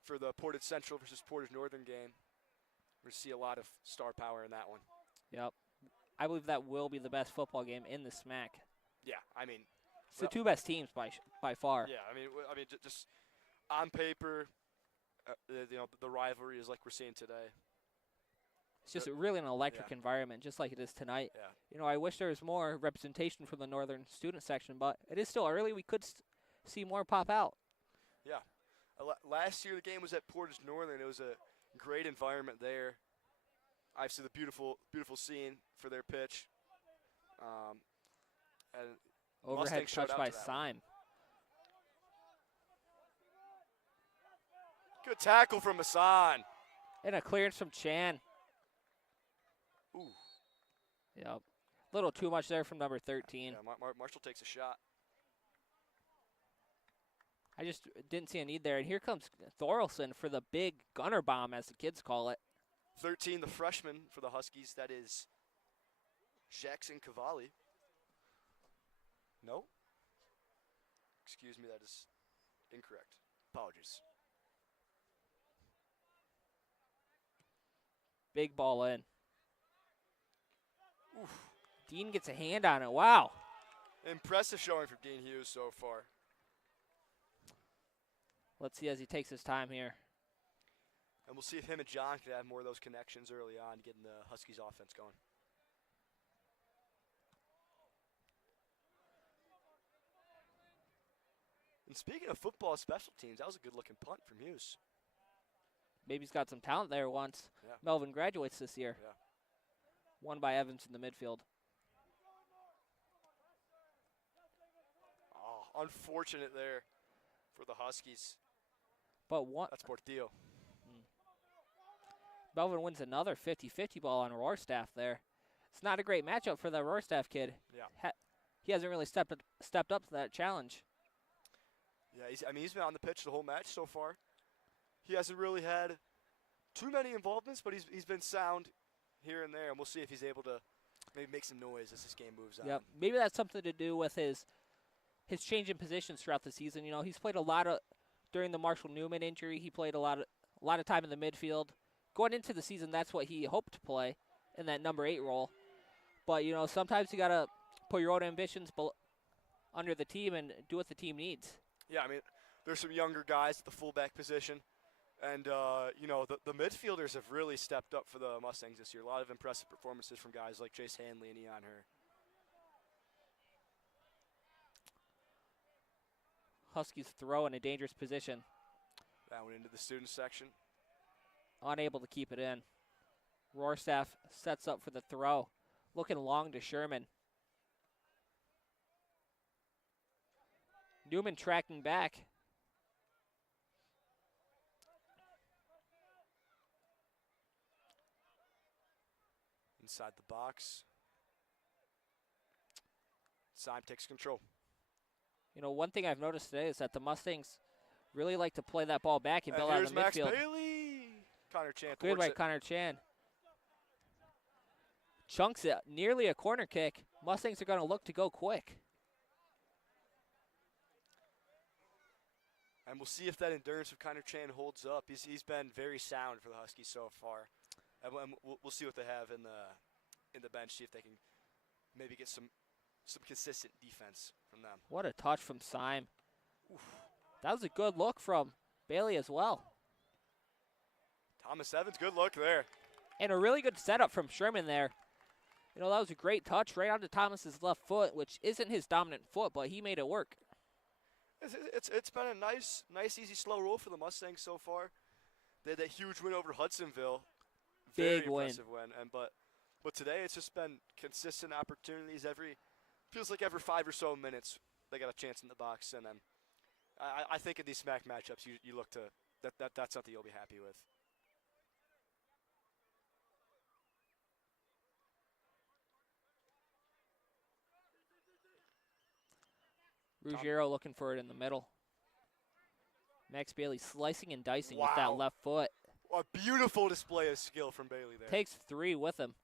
for the Portage Central versus Portage Northern game. We're going to see a lot of star power in that one. Yep. I believe that will be the best football game in the SMAC. Yeah, I mean, it's the two best teams by far. Yeah, I mean, just on paper, the rivalry is like we're seeing today. It's just really an electric environment, just like it is tonight. Yeah. You know, I wish there was more representation from the northern student section, but it is still early. We could see more pop out. Yeah. Last year the game was at Portage Northern. It was a great environment there. Obviously the beautiful scene for their pitch. And overhead touch by Syme. Good tackle from Masson. And a clearance from Chan. Ooh. Yep. A little too much there from number 13. Yeah, Marshall takes a shot. I just didn't see a need there. And here comes Thorelson for the big gunner bomb, as the kids call it. 13, the freshman for the Huskies. That is Jackson Cavalli. No? Excuse me, that is incorrect. Apologies. Big ball in. Oof. Dean gets a hand on it. Wow. Impressive showing from Dean Hughes so far. Let's see as he takes his time here. And we'll see if him and John can have more of those connections early on, getting the Huskies offense going. And speaking of football special teams, that was a good-looking punt from Hughes. Maybe he's got some talent there once Yeah. Melvin graduates this year. Yeah. Won by Evans in the midfield. Oh, unfortunate there for the Huskies. But one. That's Portillo. Melvin wins another 50-50 ball on Rohrstaff there. It's not a great matchup for the Rohrstaff kid. Yeah. He hasn't really stepped up to that challenge. Yeah, he's been on the pitch the whole match so far. He hasn't really had too many involvements, but he's been sound here and there, and we'll see if he's able to maybe make some noise as this game moves on. Yep. Maybe that's something to do with his change in positions throughout the season. You know, he's played a lot of during the Marshall Newman injury. He played a lot of time in the midfield. Going into the season, that's what he hoped to play in that number 8 role. But, you know, sometimes you got to put your own ambitions under the team and do what the team needs. Yeah, I mean, there's some younger guys at the fullback position. And, you know, the midfielders have really stepped up for the Mustangs this year. A lot of impressive performances from guys like Chase Hanley and Eon Hur. Huskies throw in a dangerous position. That went into the student section. Unable to keep it in. Rohrstaff sets up for the throw. Looking long to Sherman. Newman tracking back. Inside the box. Syme takes control. You know, one thing I've noticed today is that the Mustangs really like to play that ball back and build out of the Max midfield. Bailey. Connor Chan. Good by Connor Chan. Chunks it. Nearly a corner kick. Mustangs are going to look to go quick. And we'll see if that endurance of Connor Chan holds up. He's been very sound for the Huskies so far. And we'll see what they have in the bench, see if they can maybe get some consistent defense from them. What a touch from Syme. That was a good look from Bailey as well. Thomas Evans, good look there. And a really good setup from Sherman there. You know, that was a great touch right onto Thomas's left foot, which isn't his dominant foot, but he made it work. It's been a nice, easy, slow roll for the Mustangs so far. They had that huge win over Hudsonville. Big Very win. impressive win. But But today it's just been consistent opportunities. Feels like every 5 or so minutes they got a chance in the box, and then I think in these smack matchups you look to that's something you'll be happy with. Ruggiero looking for it in the middle. Max Bailey slicing and dicing with that left foot. A beautiful display of skill from Bailey there. Takes 3 with him.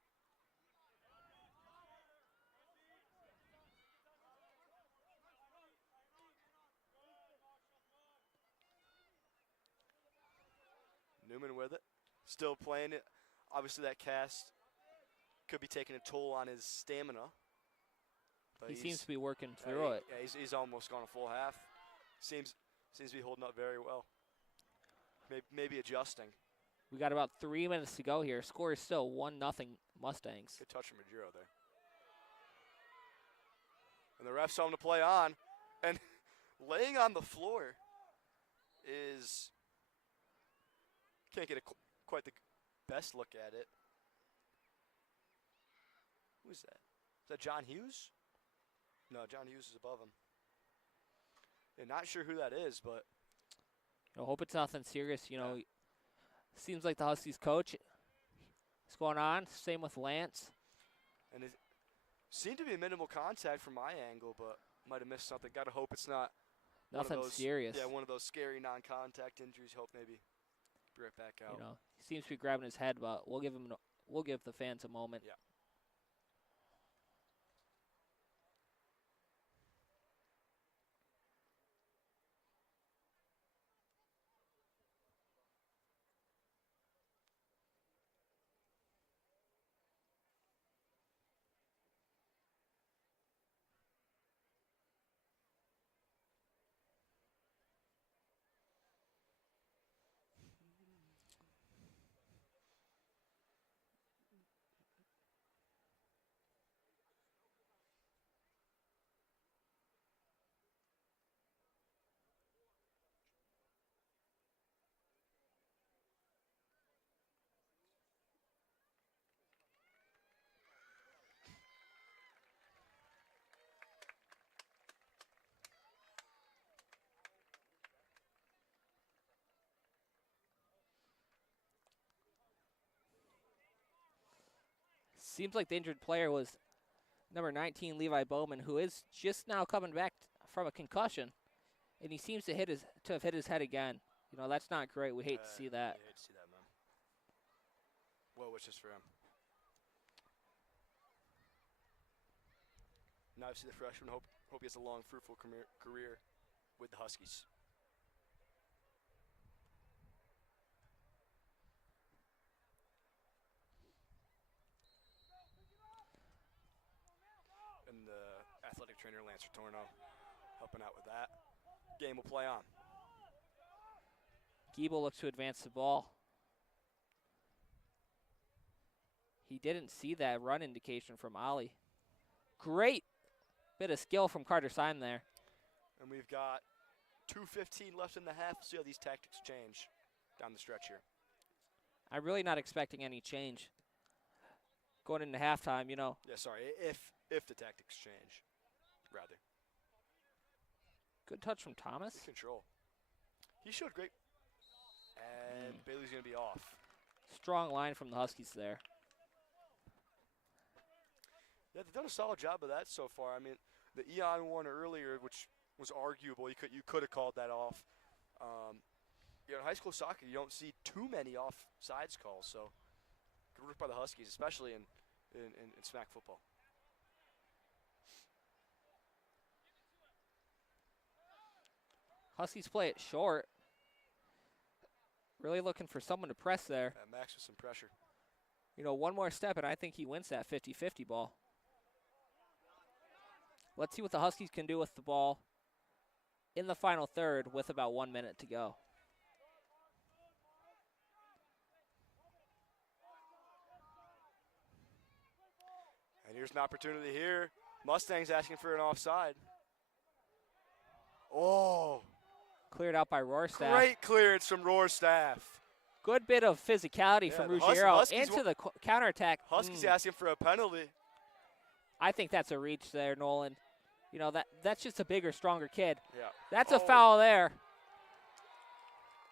Newman with it. Still playing it. Obviously that cast could be taking a toll on his stamina. But he seems to be working through it. Yeah, he's almost gone a full half. Seems to be holding up very well. Maybe adjusting. We got about 3 minutes to go here. Score is still 1-0 Mustangs. Good touch from Ruggiero there. And the ref's telling him to play on. And laying on the floor is... Can't get quite the best look at it. Who's that? Is that John Hughes? No, John Hughes is above him. Yeah, not sure who that is, but... I hope it's nothing serious. You know, seems like the Huskies coach is going on. Same with Lance. And it seemed to be minimal contact from my angle, but might have missed something. Got to hope it's not nothing serious. Yeah, one of those scary non-contact injuries. Hope maybe be right back out. You know, he seems to be grabbing his head, but we'll give the fans a moment. Yeah. Seems like the injured player was number 19, Levi Bowman, who is just now coming back from a concussion, and he seems to have hit his head again. You know, that's not great. We hate to see that. We hate to see that, man. Well wishes for him. Now I see the freshman. Hope he has a long, fruitful career with the Huskies. And the athletic trainer, Lance Retorno, helping out with that. Game will play on. Giebel looks to advance the ball. He didn't see that run indication from Ollie. Great bit of skill from Carter Syme there. And we've got 2:15 left in the half. See how these tactics change down the stretch here. I'm really not expecting any change going into halftime, you know. Yeah, sorry, if the tactics change, rather. Good touch from Thomas. Good control. He showed great. And Bailey's going to be off. Strong line from the Huskies there. Yeah, they've done a solid job of that so far. I mean, the Eon one earlier, which was arguable, you could have called that off. You know, in high school soccer, you don't see too many offsides calls, so good work by the Huskies, especially in smack football. Huskies play it short. Really looking for someone to press there. Max with some pressure. You know, one more step, and I think he wins that 50-50 ball. Let's see what the Huskies can do with the ball in the final third with about 1 minute to go. And here's an opportunity here. Mustangs asking for an offside. Oh. Cleared out by Rohrstaff. Great clearance from Rohrstaff. Good bit of physicality Yeah, from the Ruggiero Huskies into the counterattack. Huskies asking for a penalty. I think that's a reach there, Nolan. You know, that's just a bigger, stronger kid. Yeah. That's a foul there.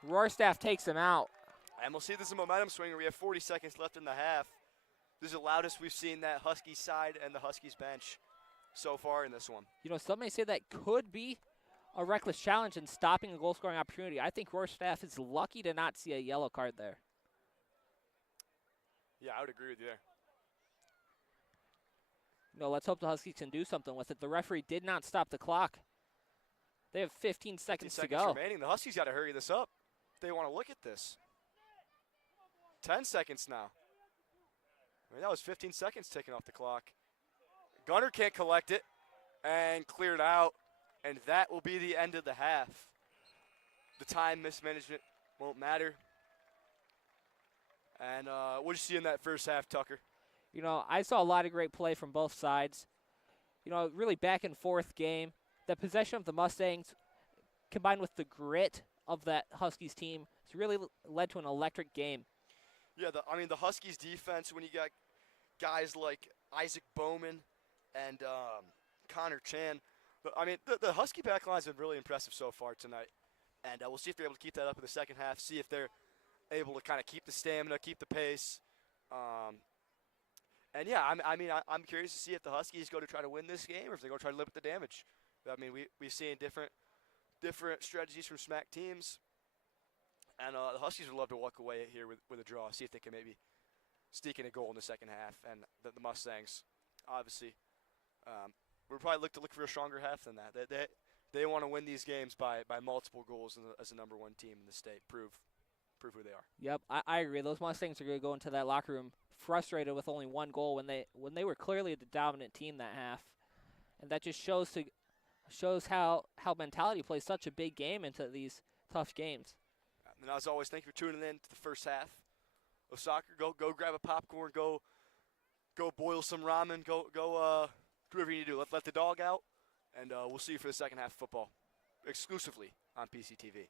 Rohrstaff takes him out. And we'll see this is a momentum swinger. We have 40 seconds left in the half. This is the loudest we've seen that Huskies side and the Huskies bench so far in this one. You know, some may say that could be a reckless challenge in stopping a goal-scoring opportunity. I think Rohrstaff is lucky to not see a yellow card there. Yeah, I would agree with you there. You know, let's hope the Huskies can do something with it. The referee did not stop the clock. They have 15 seconds to go. Remaining. The Huskies got to hurry this up if they want to look at this. 10 seconds now. I mean, that was 15 seconds taken off the clock. Gunner can't collect it and clear it out, and that will be the end of the half. The time mismanagement won't matter. And what did you see in that first half, Tucker? You know, I saw a lot of great play from both sides. You know, really back and forth game. The possession of the Mustangs combined with the grit of that Huskies team has really led to an electric game. Yeah, the Huskies defense, when you got guys like Isaac Bowman and Connor Chan, the Husky back line has been really impressive so far tonight. And we'll see if they're able to keep that up in the second half, see if they're able to kind of keep the stamina, keep the pace. And yeah, I'm curious to see if the Huskies go to try to win this game or if they go try to limit the damage. I mean, we've seen different strategies from SMAC teams. And the Huskies would love to walk away here with a draw, see if they can maybe sneak in a goal in the second half. And the Mustangs, obviously, we'll probably look for a stronger half than that. They want to win these games by multiple goals as the number one team in the state. Prove who they are. Yep, I agree. Those Mustangs are going to go into that locker room frustrated with only one goal when they were clearly the dominant team that half. And that just shows how mentality plays such a big game into these tough games. And as always, thank you for tuning in to the first half of soccer. Go grab a popcorn. Go boil some ramen. Go do whatever you need to do. Let the dog out, and we'll see you for the second half of football, exclusively on PCTV.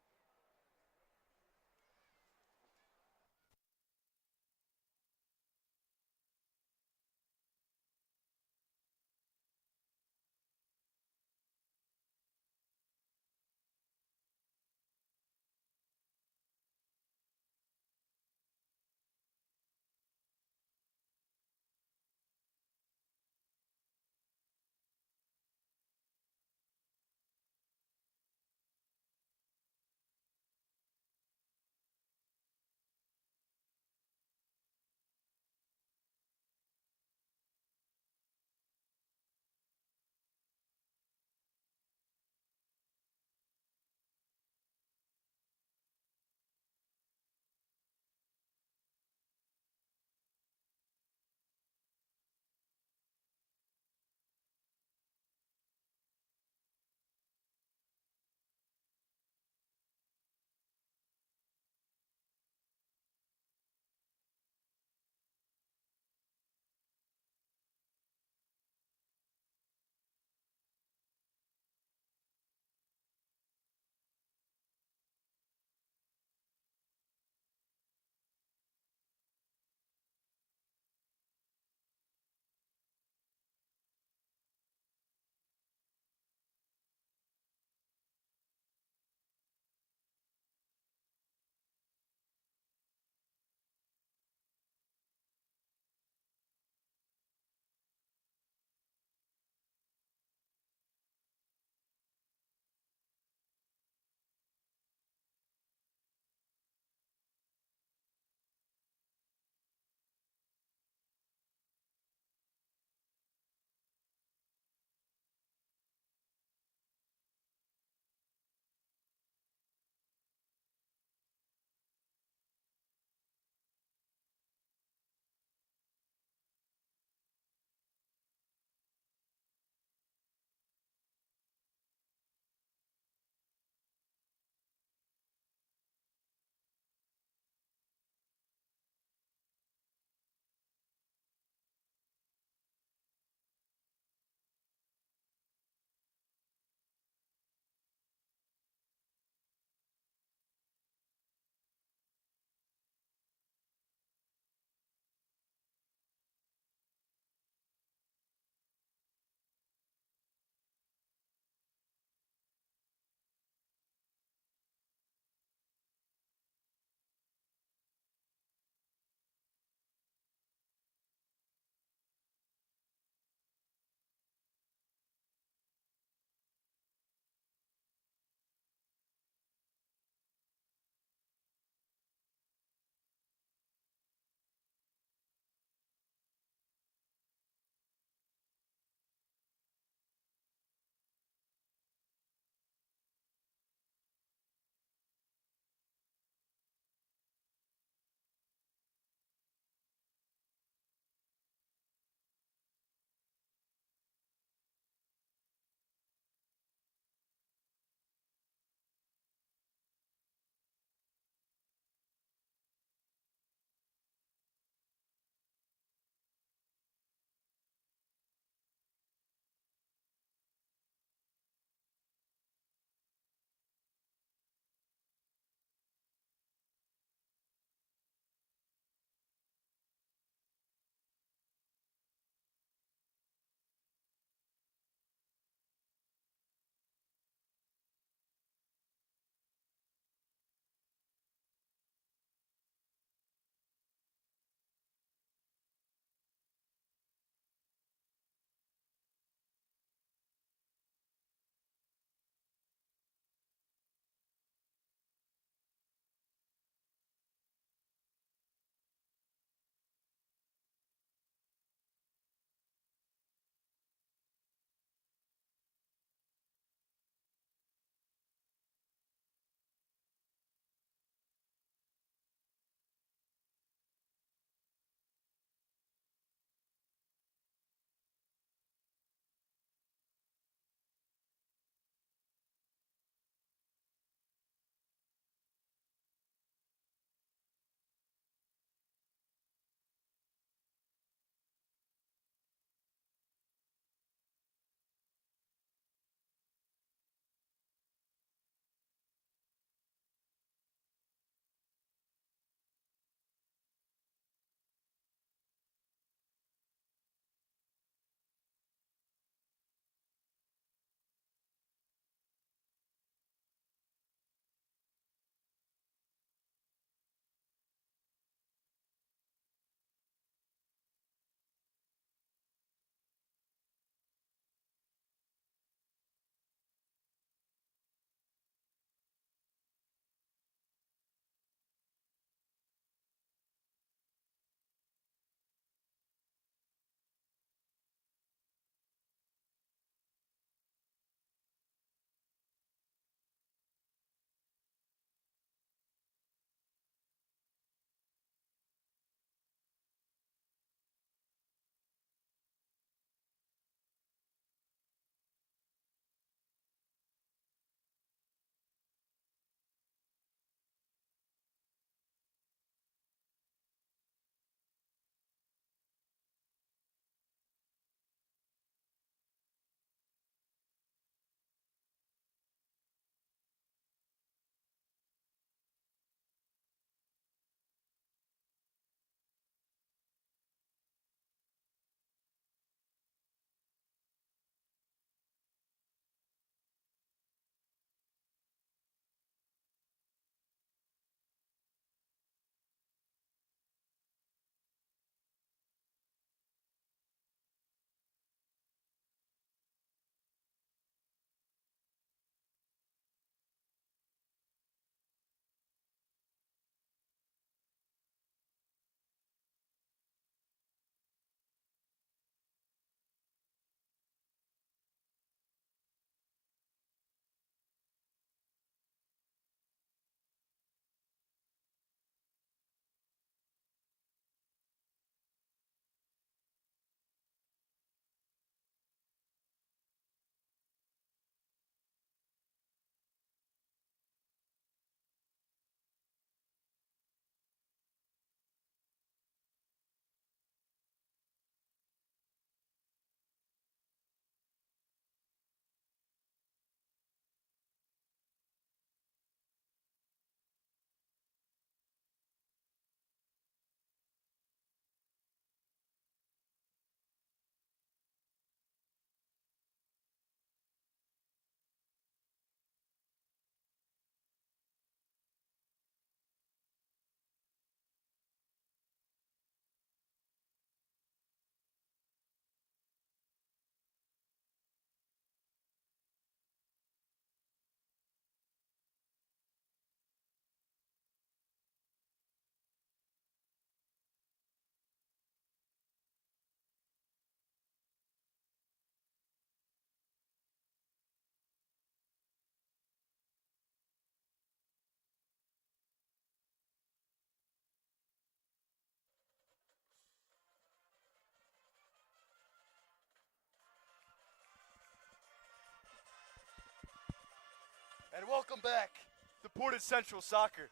welcome back to Portage Central Soccer.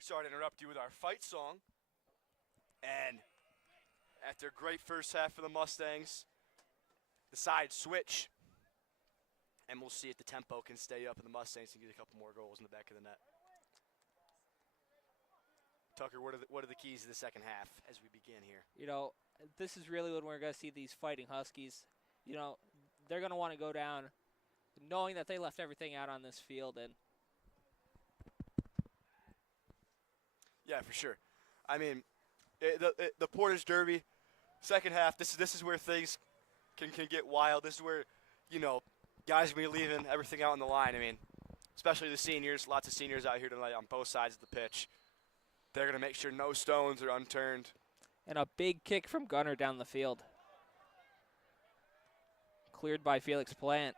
Sorry to interrupt you with our fight song. And after a great first half for the Mustangs, the sides switch. And we'll see if the tempo can stay up and the Mustangs can get a couple more goals in the back of the net. Tucker, what are the keys to the second half as we begin here? You know, this is really when we're going to see these fighting Huskies. You know, they're going to want to go down knowing that they left everything out on this field. And yeah, for sure. I mean, the Portage Derby, second half, this is where things can get wild. This is where, you know, guys will be leaving everything out on the line. I mean, especially the seniors, lots of seniors out here tonight on both sides of the pitch. They're going to make sure no stones are unturned. And a big kick from Gunner down the field. Cleared by Felix Plant.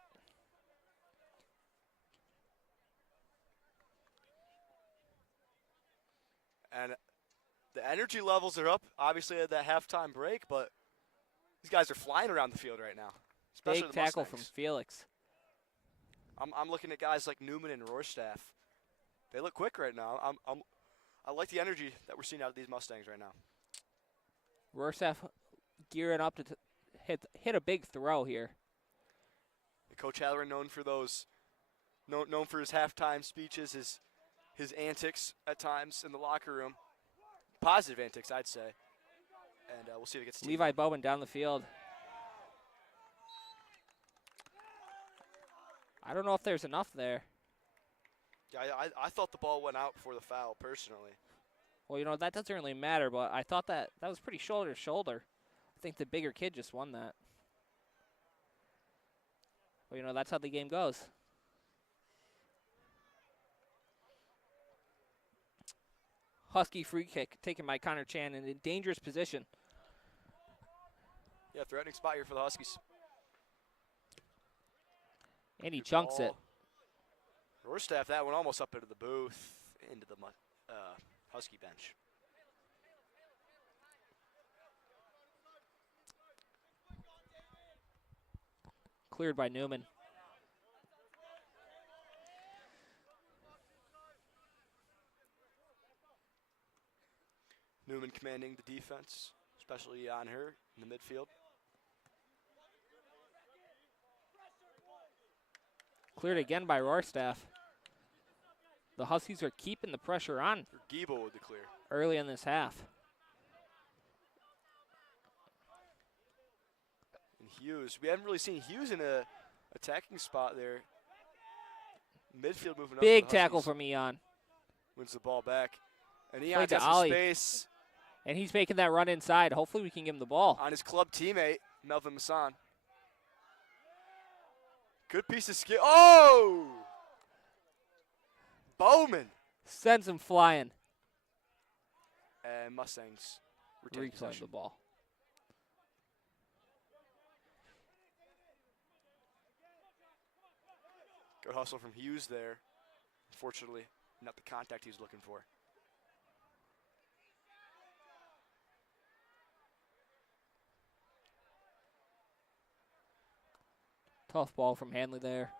And the energy levels are up, obviously, at that halftime break, but these guys are flying around the field right now. Especially Big the tackle Mustangs. from Felix. I'm looking at guys like Newman and Rohrstaff. They look quick right now. I like the energy that we're seeing out of these Mustangs right now. Rohrstaff gearing up to hit a big throw here. Coach Halloran known for those, known for his halftime speeches, his antics at times in the locker room. Positive antics, I'd say. And we'll see if it gets Levi Bowman down the field. I don't know if there's enough there. Yeah, I thought the ball went out before the foul, personally. Well, you know, that doesn't really matter, but I thought that was pretty shoulder to shoulder. I think the bigger kid just won that. Well, you know, that's how the game goes. Husky free kick taken by Connor Chan in a dangerous position. Yeah, threatening spot here for the Huskies. And he chunks it. Rohrstaff, that one almost up into the booth, into the Husky bench. Cleared by Newman. Newman commanding the defense, especially on her in the midfield. Cleared again by Rohrstaff. The Huskies are keeping the pressure on Giebel with the clear. early in this half. And Hughes, we haven't really seen Hughes in a attacking spot there. Midfield moving up. Big tackle from Eon. Wins the ball back. And Eon to has some Ollie. space. And he's making that run inside. Hopefully we can give him the ball. On his club teammate, Melvin Masson. Good piece of skill. Oh! Bowman. Sends him flying. And Mustangs retain Reclaim possession. the ball. Good hustle from Hughes there. Unfortunately, not the contact he was looking for. Tough ball from Hanley there.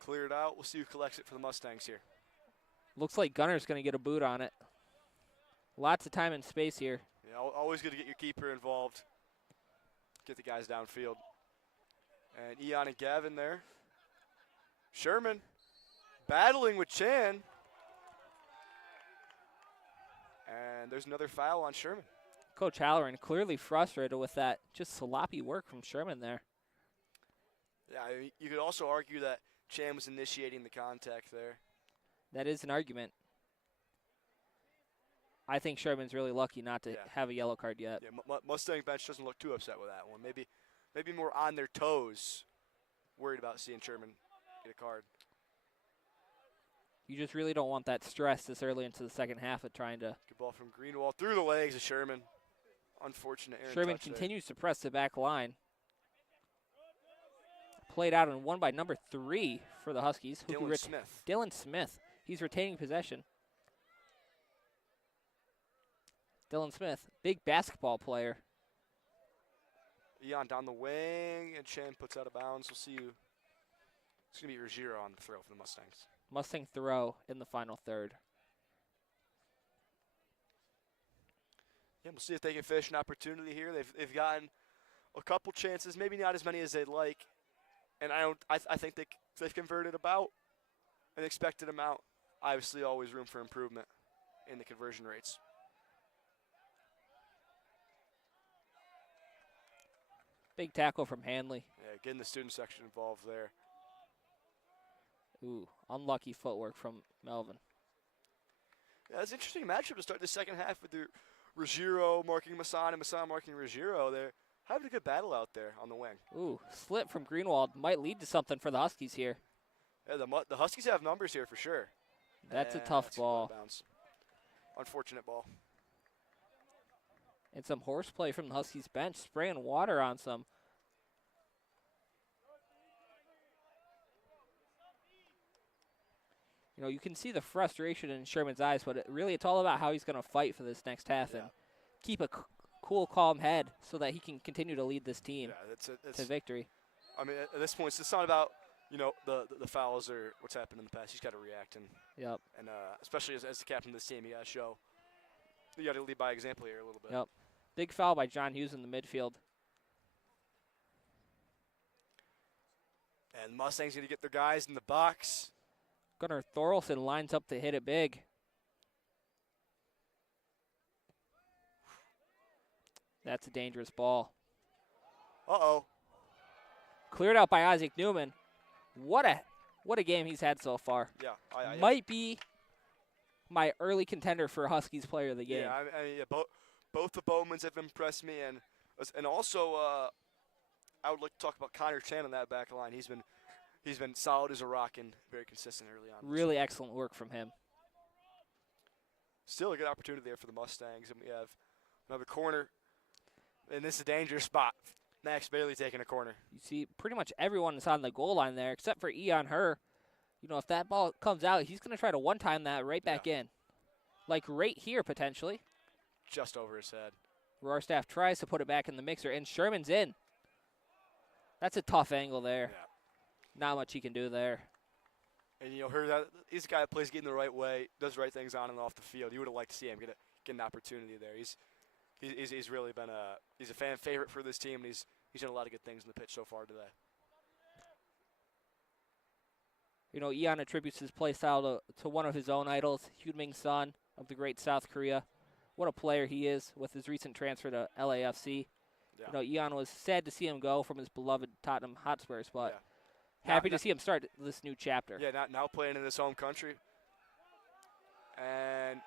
Cleared out. We'll see who collects it for the Mustangs here. Looks like Gunner's going to get a boot on it. Lots of time and space here. Yeah, always good to get your keeper involved. Get the guys downfield. And Eon and Gavin there. Sherman battling with Chan. And there's another foul on Sherman. Coach Halloran clearly frustrated with that just sloppy work from Sherman there. Yeah, I mean, you could also argue that Chan was initiating the contact there. That is an argument. I think Sherman's really lucky not to have a yellow card yet. Yeah, Mustang bench doesn't look too upset with that one. Maybe more on their toes, worried about seeing Sherman get a card. You just really don't want that stress this early into the second half of trying to. Good ball from Greenwald through the legs of Sherman. Unfortunate errant Sherman touch continues to press the back line. Played out and won by number 3 for the Huskies. Dylan Smith. Dylan Smith. He's retaining possession. Dylan Smith, big basketball player. Eon down the wing, and Chan puts out of bounds. We'll see It's going to be Ruggiero on the throw for the Mustangs. Mustang throw in the final third. Yeah, we'll see if they can finish an opportunity here. They've gotten a couple chances, maybe not as many as they'd like, and I think they've converted about an expected amount. Obviously, always room for improvement in the conversion rates. Big tackle from Hanley. Yeah, getting the student section involved there. Ooh, unlucky footwork from Melvin. Yeah, it's an interesting matchup to start the second half with the Ruggiero marking Masson and Masson marking Ruggiero. They're having a good battle out there on the wing. Ooh, slip from Greenwald might lead to something for the Huskies here. Yeah, the Huskies have numbers here for sure. That's a tough ball. Unfortunate ball. And some horseplay from the Huskies bench, spraying water on some. You know, you can see the frustration in Sherman's eyes, but it's all about how he's going to fight for this next half and keep a cool, calm head so that he can continue to lead this team to victory. I mean, at this point, it's not about, you know, the fouls or what's happened in the past. He's got to react, and especially as the captain of this team, you got to lead by example here a little bit. Yep. Big foul by John Hughes in the midfield. And the Mustangs going to get their guys in the box. Gunnar Thorolson lines up to hit it big. That's a dangerous ball. Uh-oh. Cleared out by Isaac Newman. What a game he's had so far. Yeah. Might be my early contender for Huskies Player of the Game. Yeah, both the Bowmans have impressed me, and also I would like to talk about Connor Chan on that back line. He's been solid as a rock and very consistent early on. Really excellent work from him. Still a good opportunity there for the Mustangs, and we have another corner, and this is a dangerous spot. Max Bailey taking a corner. You see pretty much everyone is on the goal line there except for Eon Herr. You know, if that ball comes out, he's going to try to one-time that right back in. Like right here, potentially. Just over his head. Rohrstaff tries to put it back in the mixer, and Sherman's in. That's a tough angle there. Yeah. Not much he can do there. And, you know, he's a guy that plays getting the right way, does the right things on and off the field. You would have liked to see him get an opportunity there. He's really been he's a fan favorite for this team, and he's done a lot of good things on the pitch so far today. You know, Eon attributes his play style to one of his own idols, Hyun-Min Son of the great South Korea. What a player he is with his recent transfer to LAFC. Yeah. You know, Eon was sad to see him go from his beloved Tottenham Hotspurs, but happy to see him start this new chapter. Yeah, now playing in his home country. And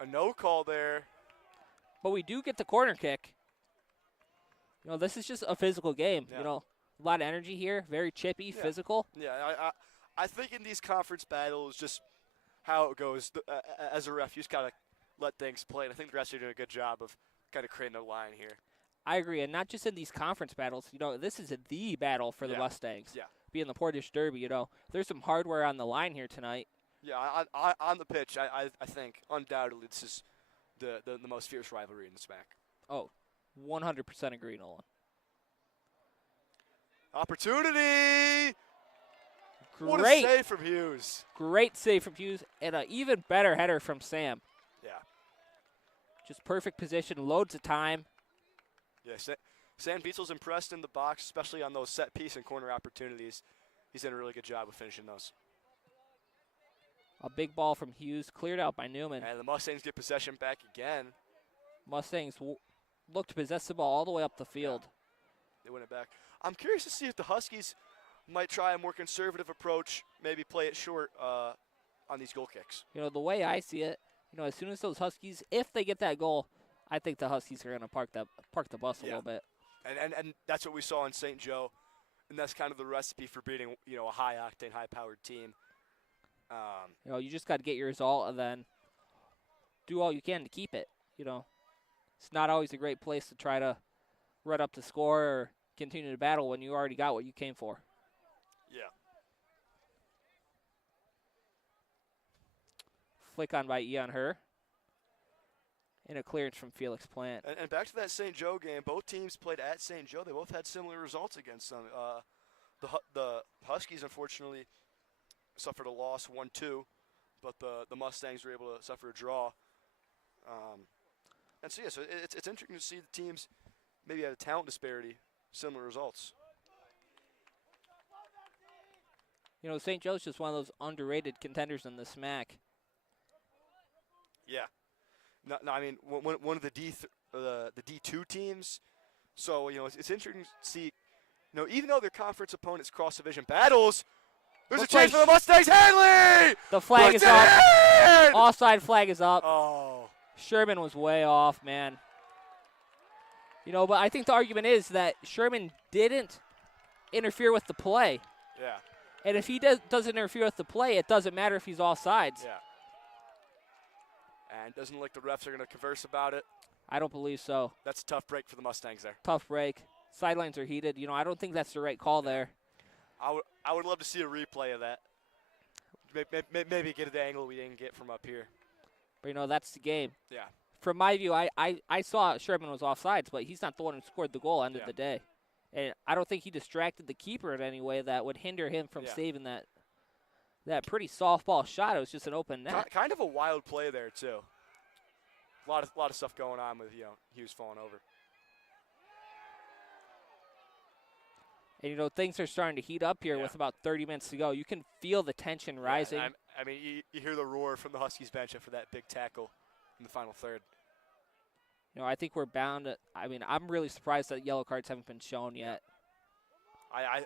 a no call there. But we do get the corner kick. You know, this is just a physical game. Yeah. You know, a lot of energy here, very chippy, physical. Yeah, I think in these conference battles, just how it goes, as a ref, you just got to let things play. And I think the refs are doing a good job of kind of creating a line here. I agree, and not just in these conference battles. You know, this is the battle for the Mustangs. Yeah. Being the Portage Derby, you know. There's some hardware on the line here tonight. Yeah, on the pitch, I think undoubtedly this is the most fierce rivalry in the SMAC. Oh, 100% agree, Nolan. Opportunity! Great. What a save from Hughes. Great save from Hughes, and an even better header from Sam. Yeah. Just perfect position, loads of time. Yeah, Sam Beetzel's impressed in the box, especially on those set piece and corner opportunities. He's done a really good job of finishing those. A big ball from Hughes, cleared out by Newman. And the Mustangs get possession back again. Mustangs look to possess the ball all the way up the field. Yeah. They win it back. I'm curious to see if the Huskies might try a more conservative approach, maybe play it short on these goal kicks. You know, the way I see it, you know, as soon as those Huskies, if they get that goal, I think the Huskies are going to park the bus a little bit. And that's what we saw in St. Joe, and that's kind of the recipe for beating, you know, a high-octane, high-powered team. You know, you just got to get your result and then do all you can to keep it. You know, it's not always a great place to try to run up the score or continue to battle when you already got what you came for. Yeah. Flick on by Eon Herr. And a clearance from Felix Plant. And back to that St. Joe game, both teams played at St. Joe. They both had similar results against them. the Huskies, unfortunately, suffered a loss, 1-2, but the Mustangs were able to suffer a draw. And so, yeah, so it's interesting to see the teams maybe at a talent disparity, similar results. You know, St. Joe's just one of those underrated contenders in the SMAC. Yeah. No, I mean, one of the D2 teams. So, you know, it's interesting to see, you know, even though their conference opponents cross-division battles, there's a chance for the Mustangs. Hanley! The flag is up. Offside flag is up. Oh. Sherman was way off, man. You know, but I think the argument is that Sherman didn't interfere with the play. Yeah. And if he doesn't interfere with the play, it doesn't matter if he's offsides. Yeah. And doesn't look like the refs are going to converse about it. I don't believe so. That's a tough break for the Mustangs there. Tough break. Sidelines are heated. You know, I don't think that's the right call there. I would love to see a replay of that. Maybe get the angle we didn't get from up here. But, you know, that's the game. Yeah. From my view, I saw Sherman was offsides, but he's not the one who scored the goal end of the day. And I don't think he distracted the keeper in any way that would hinder him from saving that pretty softball shot. It was just an open net. Kind of a wild play there, too. A lot of stuff going on with, you know, Hughes falling over. And, you know, things are starting to heat up here with about 30 minutes to go. You can feel the tension rising. I mean, you hear the roar from the Huskies bench after that big tackle in the final third. You know, I think we're bound to, I mean, I'm really surprised that yellow cards haven't been shown yet. I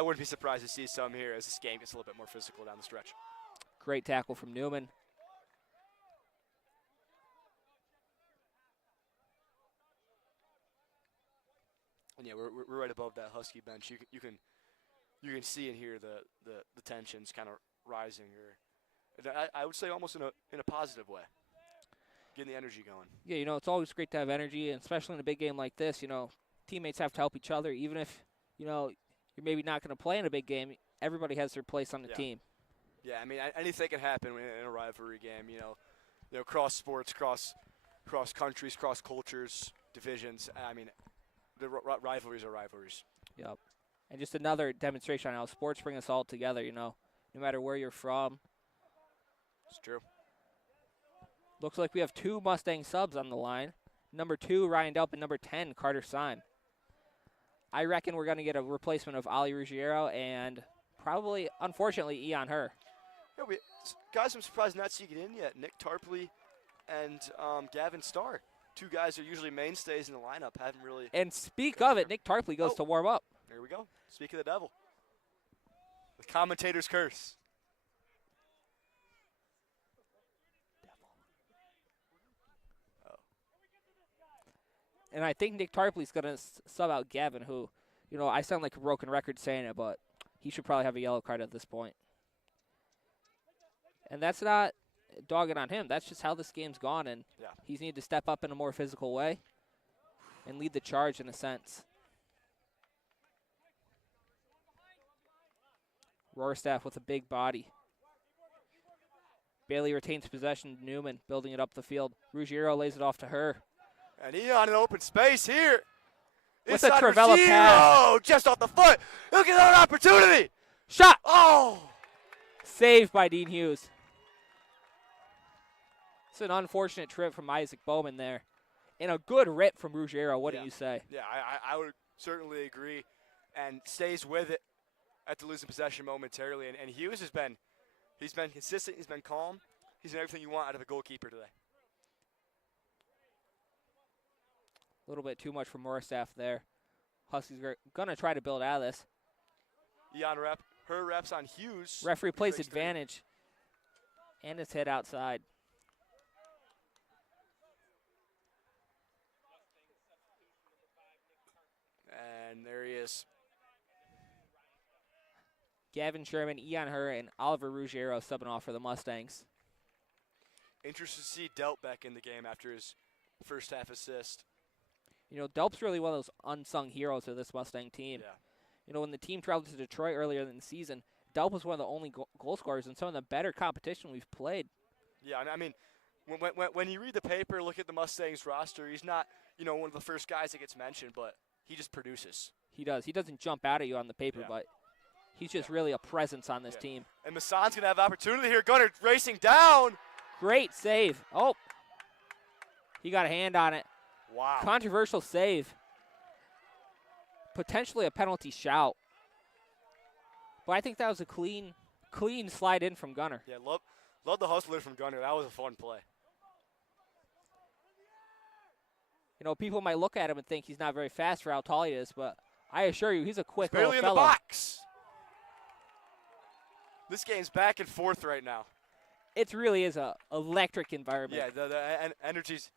wouldn't be surprised to see some here as this game gets a little bit more physical down the stretch. Great tackle from Newman. And yeah, we're right above that Husky bench. You can see and hear the tensions kind of rising, or I would say almost in a positive way, getting the energy going. Yeah, you know, it's always great to have energy, and especially in a big game like this. You know, teammates have to help each other, even if you know you're maybe not going to play in a big game. Everybody has their place on the team. Yeah, I mean, anything can happen in a rivalry game. You know, cross sports, cross countries, cross cultures, divisions. I mean, the rivalries are rivalries. Yep. And just another demonstration on how sports bring us all together, you know, no matter where you're from. It's true. Looks like we have 2 Mustang subs on the line. Number 2, Ryan Delp, and number 10, Carter Syme. I reckon we're going to get a replacement of Ali Ruggiero and probably, unfortunately, Ian Herr. Yeah, guys, I'm surprised not seeing it in yet. Nick Tarpley and Gavin Starr. 2 guys are usually mainstays in the lineup. Haven't really. And speak of it, Nick Tarpley goes to warm up. There we go. Speak of the devil. The commentator's curse. And I think Nick Tarpley's going to sub out Gavin, who, you know, I sound like a broken record saying it, but he should probably have a yellow card at this point. And that's not dogging on him. That's just how this game's gone, and he's needed to step up in a more physical way and lead the charge in a sense. Rohrstaff with a big body. Bailey retains possession. Newman building it up the field. Ruggiero lays it off to her. And Ian in open space here. With a Travella pass. Just off the foot. Look at that opportunity. Shot. Oh. Saved by Dean Hughes. It's an unfortunate trip from Isaac Bowman there. And a good rip from Ruggiero, wouldn't you say? Yeah, I would certainly agree. And stays with it at the losing possession momentarily. And Hughes has been consistent. He's been calm. He's been everything you want out of a goalkeeper today. A little bit too much from Morstaff there. Huskies are going to try to build out of this. Ian her reps on Hughes. Referee plays advantage. And it's hit outside. And there he is. Gavin Sherman, Ian Herr, and Oliver Ruggiero subbing off for the Mustangs. Interested to see Delp back in the game after his first half assist. You know, Delp's really one of those unsung heroes of this Mustang team. Yeah. You know, when the team traveled to Detroit earlier in the season, Delp was one of the only goal scorers in some of the better competition we've played. Yeah, I mean, when you read the paper, look at the Mustangs roster, he's not, you know, one of the first guys that gets mentioned, but he just produces. He does. He doesn't jump out at you on the paper, Yeah. but he's just really a presence on this Yeah. team. And Mason's going to have opportunity here. Gunner racing down. Great save. Oh, he got a hand on it. Wow. Controversial save. Potentially a penalty shout. But I think that was a clean slide in from Gunner. Yeah, love the hustler from Gunner. That was a fun play. You know, people might look at him and think he's not very fast for how tall he is, but I assure you, he's a quick little Barely in the fellow. box. This game's back and forth right now. It really is a electric environment. Yeah, the energy's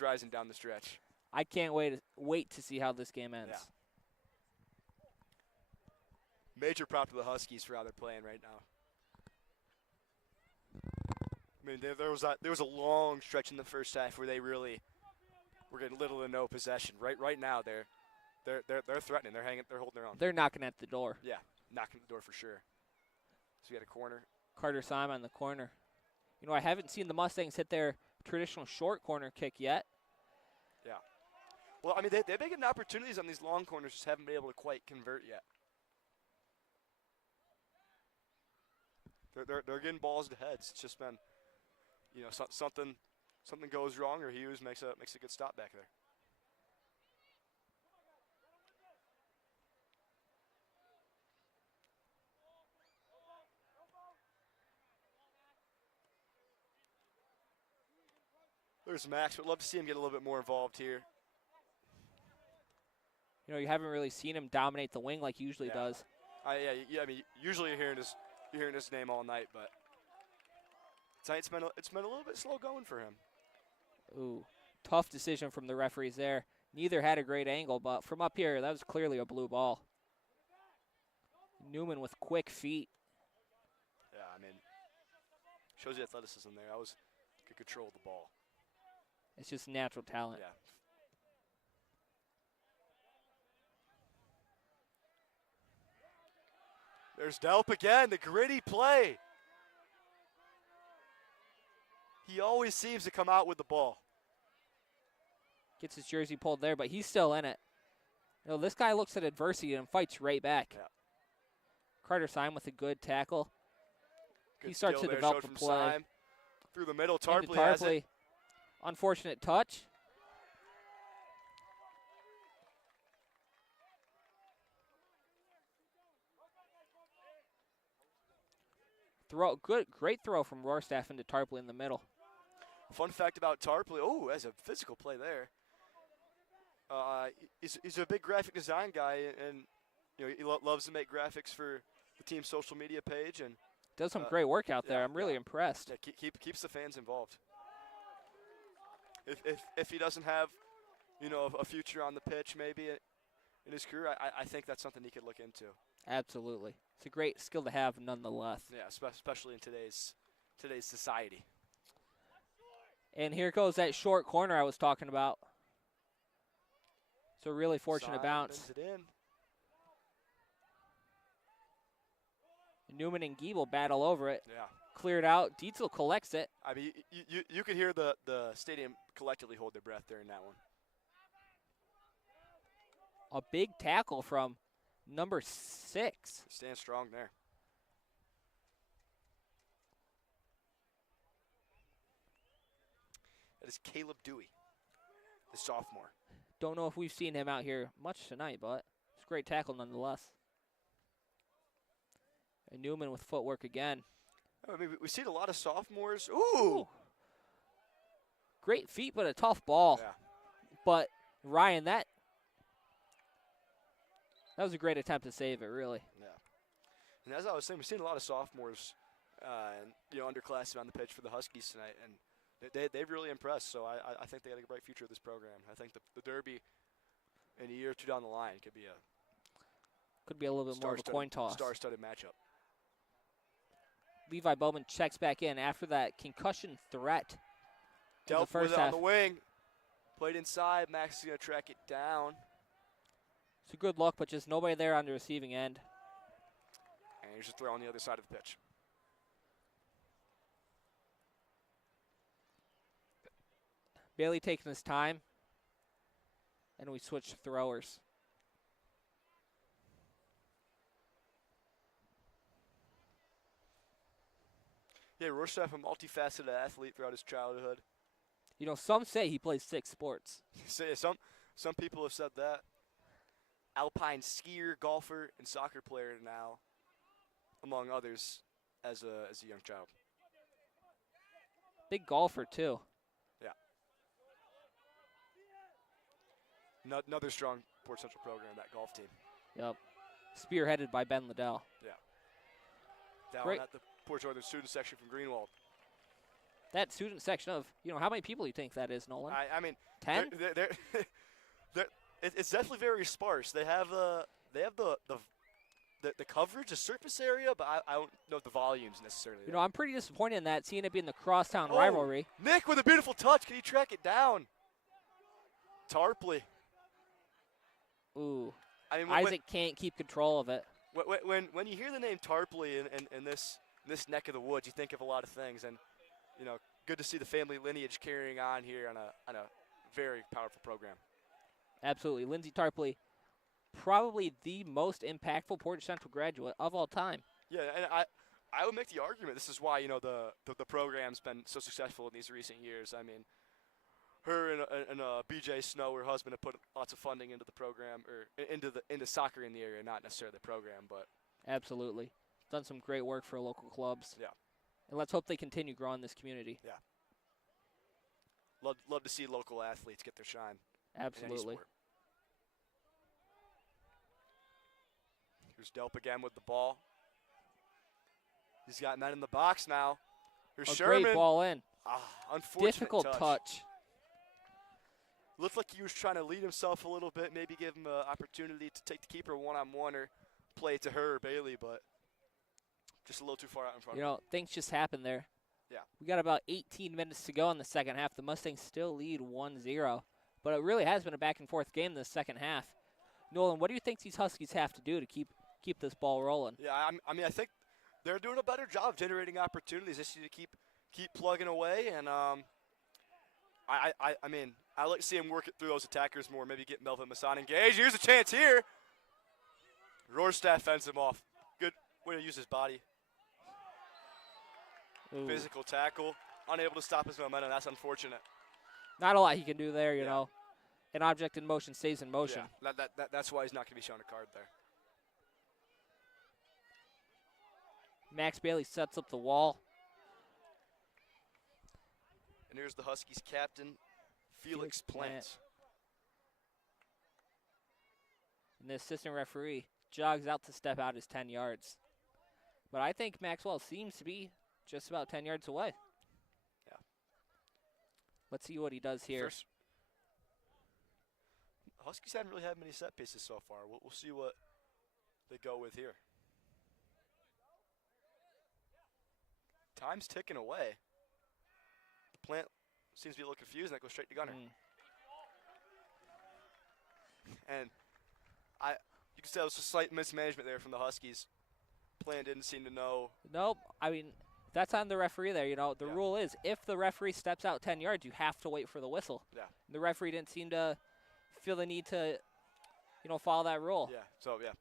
rising down the stretch. I can't wait to see how this game ends. Yeah. Major prop to the Huskies for how they're playing right now. I mean, there was a long stretch in the first half where they really were getting little to no possession. Right now, they're threatening. They're holding their own. They're knocking at the door. Yeah, knocking at the door for sure. So we got a corner. Carter Simon on the corner. You know, I haven't seen the Mustangs hit their traditional short corner kick yet. Yeah. Well, I mean, they've been getting opportunities on these long corners, just haven't been able to quite convert yet. They're getting balls to heads. It's just been, you know, something goes wrong, or Hughes makes a good stop back there. There's Max. Would love to see him get a little bit more involved here. You know, you haven't really seen him dominate the wing like he usually does. Yeah. I mean, usually you're hearing his name all night, but tonight it's been a little bit slow going for him. Ooh, tough decision from the referees there. Neither had a great angle, but from up here, that was clearly a blue ball. Newman with quick feet. Yeah, I mean, shows you athleticism there. That was good control of the ball. It's just natural talent. Yeah. There's Delp again, the gritty play. He always seems to come out with the ball. Gets his jersey pulled there, but he's still in it. You know, this guy looks at adversity and fights right back. Yeah. Carter Simon with a good tackle. Good he starts to skill there, develop showed the from play. Syme. Through the middle, Into Tarpley has it. Unfortunate touch. Great throw from Rohrstaff into Tarpley in the middle. Fun fact about Tarpley, that's a physical play there. He's a big graphic design guy, and you know he loves to make graphics for the team's social media page, and does some great work out there. I'm really impressed. Yeah, keeps the fans involved. If he doesn't have, you know, a future on the pitch, maybe in his career, I think that's something he could look into. Absolutely, it's a great skill to have, nonetheless. Yeah, especially in today's society. And here goes that short corner I was talking about. It's a really fortunate bounce. It in. Newman and Giebel battle over it. Yeah. Cleared out. Dietzel collects it. I mean, you could hear the stadium collectively hold their breath during that one. A big tackle from number 6. Stand strong there. That is Caleb Dewey, the sophomore. Don't know if we've seen him out here much tonight, but it's a great tackle nonetheless. And Newman with footwork again. I mean, we've seen a lot of sophomores. Ooh! Great feet, but a tough ball. Yeah. But, Ryan, that was a great attempt to save it, really. Yeah. And as I was saying, we've seen a lot of sophomores and, you know, underclassmen on the pitch for the Huskies tonight, and they've really impressed. So I think they got a bright future of this program. I think the Derby in a year or two down the line could be a little bit more of a coin toss. Star-studded matchup. Levi Bowman checks back in after that concussion threat. Delp was on the wing. Played inside. Max is going to track it down. It's a good look, but just nobody there on the receiving end. And here's a throw on the other side of the pitch. Bailey taking his time. And we switch throwers. Yeah, Rorschach, a multifaceted athlete throughout his childhood. You know, some say he plays 6 sports. Some people have said that. Alpine skier, golfer, and soccer player now, among others, as a young child. Big golfer, too. Yeah. Another strong Portage Central program, that golf team. Yep. Spearheaded by Ben Liddell. Yeah. Down Great. at the Portage Northern student section from Greenwald. That student section of, how many people do you think that is, Nolan? I mean, 10? It's definitely very sparse. They have the coverage, the surface area, but I don't know if the volume's necessarily. You know, I'm pretty disappointed in that, seeing it being the crosstown Oh, rivalry. Nick with a beautiful touch. Can he track it down? Tarpley. Ooh. I mean, Isaac can't keep control of it. when you hear the name Tarpley in this neck of the woods, you think of a lot of things, and you know, good to see the family lineage carrying on here on a very powerful program. Absolutely. Lindsey Tarpley, probably the most impactful Portage Central graduate of all time. Yeah, and I would make the argument this is why, you know, the program's been so successful in these recent years. I mean, her and BJ Snow, her husband, have put lots of funding into the program, or into soccer in the area, not necessarily the program, but Absolutely. Done some great work for local clubs. yeah. And let's hope they continue growing this community. Yeah. Love to see local athletes get their shine. In any Absolutely. sport. Here's Delp again with the ball. He's got men in the box now. Here's A Sherman. great ball in. Unfortunate Difficult touch. Looked like he was trying to lead himself a little bit, maybe give him an opportunity to take the keeper one-on-one or play it to her or Bailey, but just a little too far out in front. You know, things just happened there. Yeah. We got about 18 minutes to go in the second half. The Mustangs still lead 1-0, but it really has been a back-and-forth game in the second half. Nolan, what do you think these Huskies have to do to keep this ball rolling? Yeah, I mean, I think they're doing a better job of generating opportunities. They just need to keep plugging away, and I mean, I like to see him work it through those attackers more, maybe get Melvin Masson engaged. Here's a chance here. Rohrstaff fends him off. Good way to use his body. Ooh. Physical tackle. Unable to stop his momentum. That's unfortunate. Not a lot he can do there, you Yeah. know. An object in motion stays in motion. Yeah, that's why he's not going to be shown a card there. Max Bailey sets up the wall. And here's the Huskies captain, Felix Plant. And the assistant referee jogs out to step out his 10 yards. But I think Maxwell seems to be just about 10 yards away. Yeah. Let's see what he does here. First, Huskies haven't really had many set pieces so far. We'll see what they go with here. Time's ticking away. Plant seems to be a little confused, and that goes straight to Gunner. And you can tell it was a slight mismanagement there from the Huskies. Plant didn't seem to know. Nope. I mean, that's on the referee there. You know, the Yeah. rule is if the referee steps out 10 yards, you have to wait for the whistle. Yeah. The referee didn't seem to feel the need to, follow that rule. Yeah. So yeah.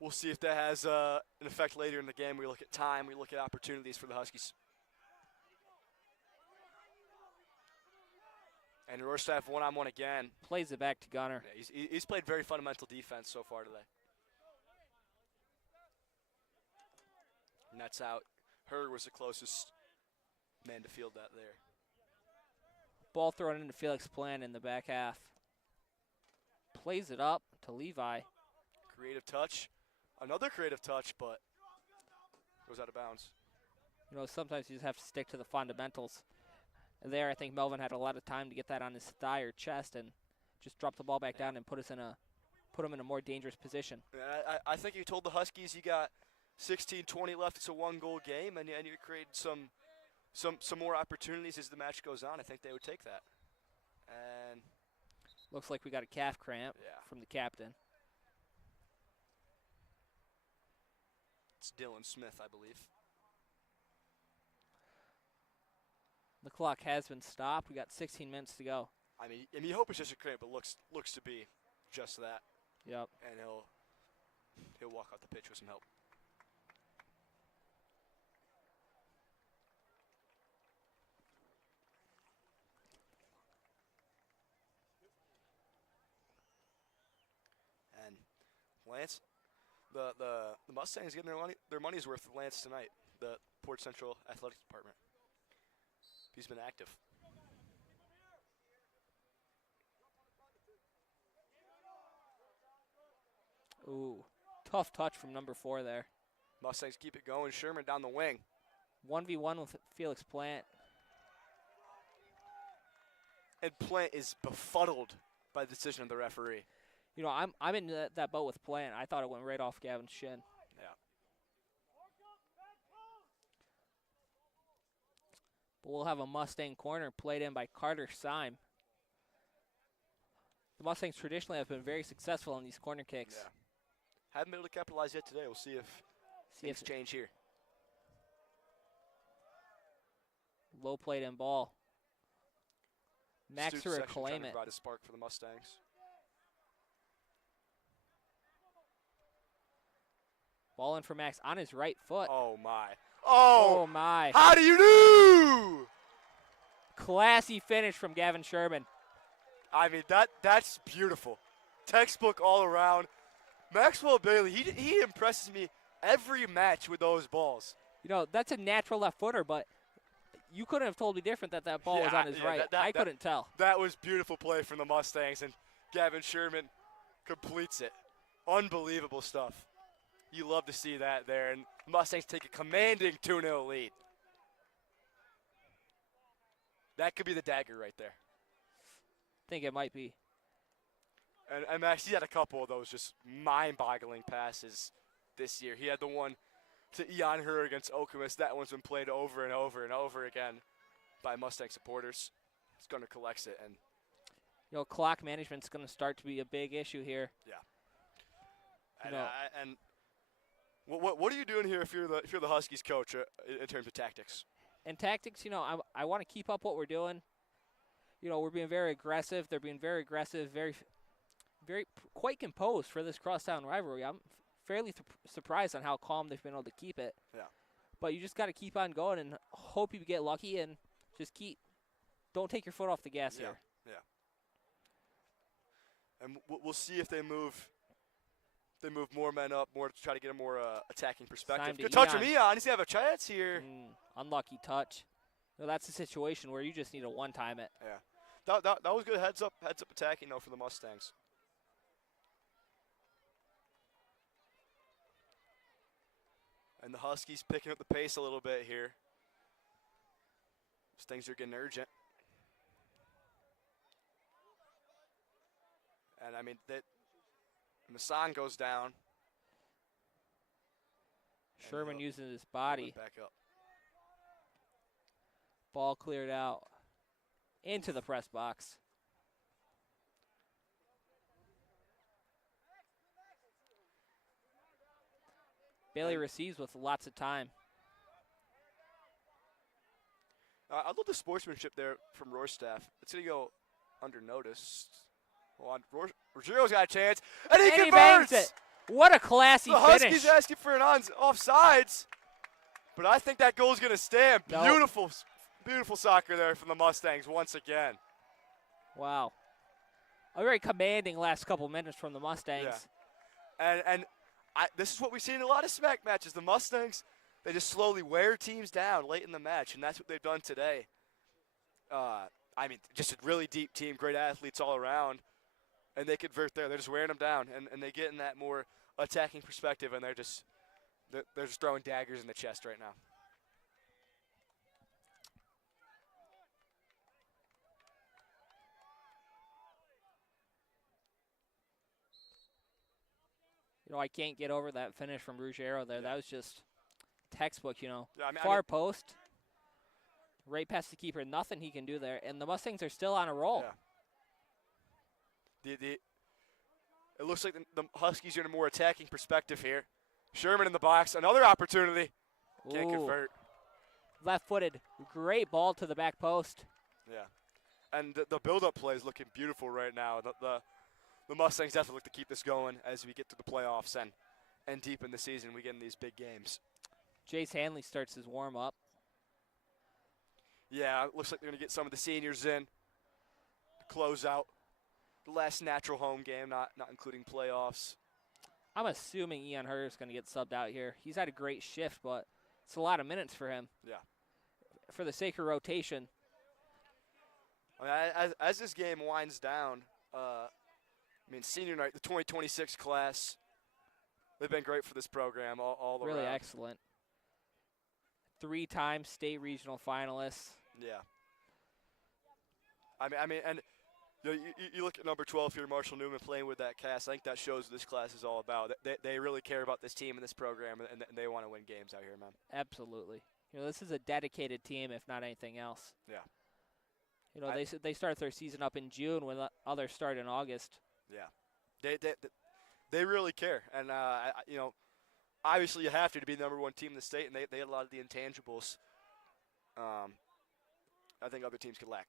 We'll see if that has an effect later in the game. We look at time. We look at opportunities for the Huskies. And Rohrstaff one-on-one again. Plays it back to Gunner. Yeah, he's played very fundamental defense so far today. Nets out. Herr was the closest man to field that there. Ball thrown into Felix Plant in the back half. Plays it up to Levi. Creative touch. Another creative touch, but goes out of bounds. You know, sometimes you just have to stick to the fundamentals. There, I think Melvin had a lot of time to get that on his thigh or chest and just drop the ball back down and put him in a more dangerous position. I think you told the Huskies you got 16-20 left. It's a one-goal game, and you create some more opportunities as the match goes on. I think they would take that. And looks like we got a calf cramp from the captain. It's Dylan Smith, I believe. The clock has been stopped. We got 16 minutes to go. I mean, you hope it's just a cramp, but looks to be just that. Yep. And he'll walk off the pitch with some help. Lance, the Mustangs getting their money's worth with Lance tonight. The Portage Central Athletics Department. He's been active. Ooh, tough touch from number 4 there. Mustangs keep it going. Sherman down the wing. 1v1 with Felix Plant. And Plant is befuddled by the decision of the referee. You know, I'm in that boat with Plant. I thought it went right off Gavin's shin. Yeah. But we'll have a Mustang corner played in by Carter Syme. The Mustangs traditionally have been very successful in these corner kicks. Yeah. Haven't been able to capitalize yet today. We'll see if things change here. Low played in ball. Max to reclaim it. Provide a spark for the Mustangs. Ball in for Max on his right foot. Oh, my. Oh, my. How do you do? Classy finish from Gavin Sherman. I mean, that's beautiful. Textbook all around. Maxwell Bailey, he impresses me every match with those balls. You know, that's a natural left footer, but you couldn't have told me different that ball was on his right. I couldn't tell. That was beautiful play from the Mustangs, and Gavin Sherman completes it. Unbelievable stuff. You love to see that there, and the Mustangs take a commanding 2-0 lead. That could be the dagger right there. I think it might be. And Max, he had a couple of those just mind-boggling passes this year. He had the one to Ian Hur against Okemos. That one's been played over and over and over again by Mustang supporters. He's going to collect it. And you know, clock management's going to start to be a big issue here. Yeah. And what are you doing here if you're the Huskies coach in terms of tactics? In tactics, you know, I want to keep up what we're doing. You know, we're being very aggressive. They're being very aggressive, quite composed for this crosstown rivalry. I'm fairly surprised on how calm they've been able to keep it. Yeah. But you just got to keep on going and hope you get lucky and just don't take your foot off the gas here. Yeah. And we'll see if they move more men up, more to try to get a more attacking perspective. Good touch from Ian. Does he have a chance here? Unlucky touch. No, that's a situation where you just need to one-time it. Yeah. That was good heads up attacking though for the Mustangs. And the Huskies picking up the pace a little bit here. Things are getting urgent. And I mean the song goes down. Sherman using his body. Back up. Ball cleared out into the press box. Bailey receives with lots of time. I love the sportsmanship there from Rohrstaff. It's going to go unnoticed. Hold on. Rogero's got a chance, and he converts! Bangs it. What a classy finish. The Huskies asking for an offsides, but I think that goal's going to stand. Nope. Beautiful soccer there from the Mustangs once again. Wow. A very commanding last couple minutes from the Mustangs. Yeah. And this is what we've seen in a lot of smack matches. The Mustangs, they just slowly wear teams down late in the match, and that's what they've done today. I mean, just a really deep team, great athletes all around, and they convert there. They're just wearing them down, and they get in that more attacking perspective, and they're just throwing daggers in the chest right now. You know, I can't get over that finish from Ruggiero there. Yeah. That was just textbook, you know. Yeah, Far post, right past the keeper, nothing he can do there. And the Mustangs are still on a roll. Yeah. It looks like the Huskies are in a more attacking perspective here. Sherman in the box, another opportunity. Can't convert. Left-footed, great ball to the back post. Yeah. And the build-up play is looking beautiful right now. The Mustangs definitely look to keep this going as we get to the playoffs and deep in the season. We get in these big games. Jace Hanley starts his warm-up. Yeah, it looks like they're going to get some of the seniors in to close out the last natural home game, not including playoffs. I'm assuming Ian Herr is going to get subbed out here. He's had a great shift, but it's a lot of minutes for him. Yeah. For the sake of rotation. I mean, as this game winds down, senior night, the 2026 class, they've been great for this program all around. Really excellent. 3-time state regional finalists. Yeah. And you look at number 12 here, Marshall Newman, playing with that cast. I think that shows what this class is all about. They really care about this team and this program, and they want to win games out here, man. Absolutely. This is a dedicated team, if not anything else. Yeah. They start their season up in June when the others start in August. Yeah. They really care, and obviously you have to be the number one team in the state, and they had a lot of the intangibles. I think other teams could lack.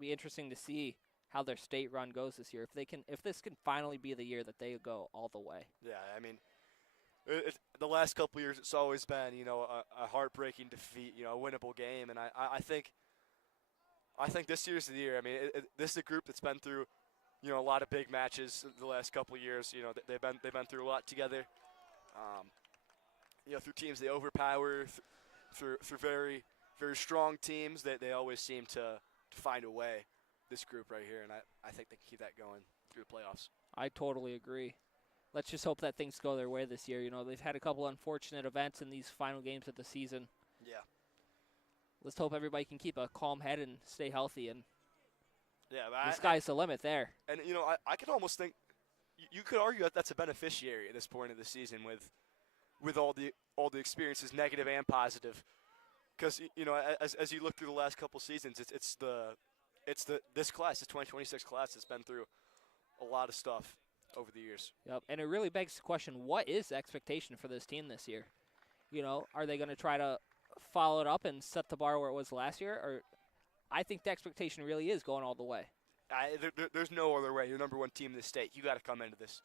Be interesting to see how their state run goes this year. If this can finally be the year that they go all the way. Yeah, I mean, the last couple of years it's always been a heartbreaking defeat, a winnable game, and I think this year's the year. I mean, this is a group that's been through a lot of big matches the last couple of years. They've been through a lot together. Through teams they overpower, through very very strong teams that they always seem to find a way. This group right here, and I think they can keep that going through the playoffs. I totally agree. Let's just hope that things go their way this year. They've had a couple unfortunate events in these final games of the season. Yeah. Let's hope everybody can keep a calm head and stay healthy. And yeah, the sky's the limit there. And I could almost think you could argue that that's a beneficiary at this point of the season with all the experiences, negative and positive. Because as you look through the last couple seasons, this class, this 2026 class, has been through a lot of stuff over the years. Yep, and it really begs the question: what is the expectation for this team this year? Are they going to try to follow it up and set the bar where it was last year, or I think the expectation really is going all the way. There's no other way. You're number one team in the state. You got to come into this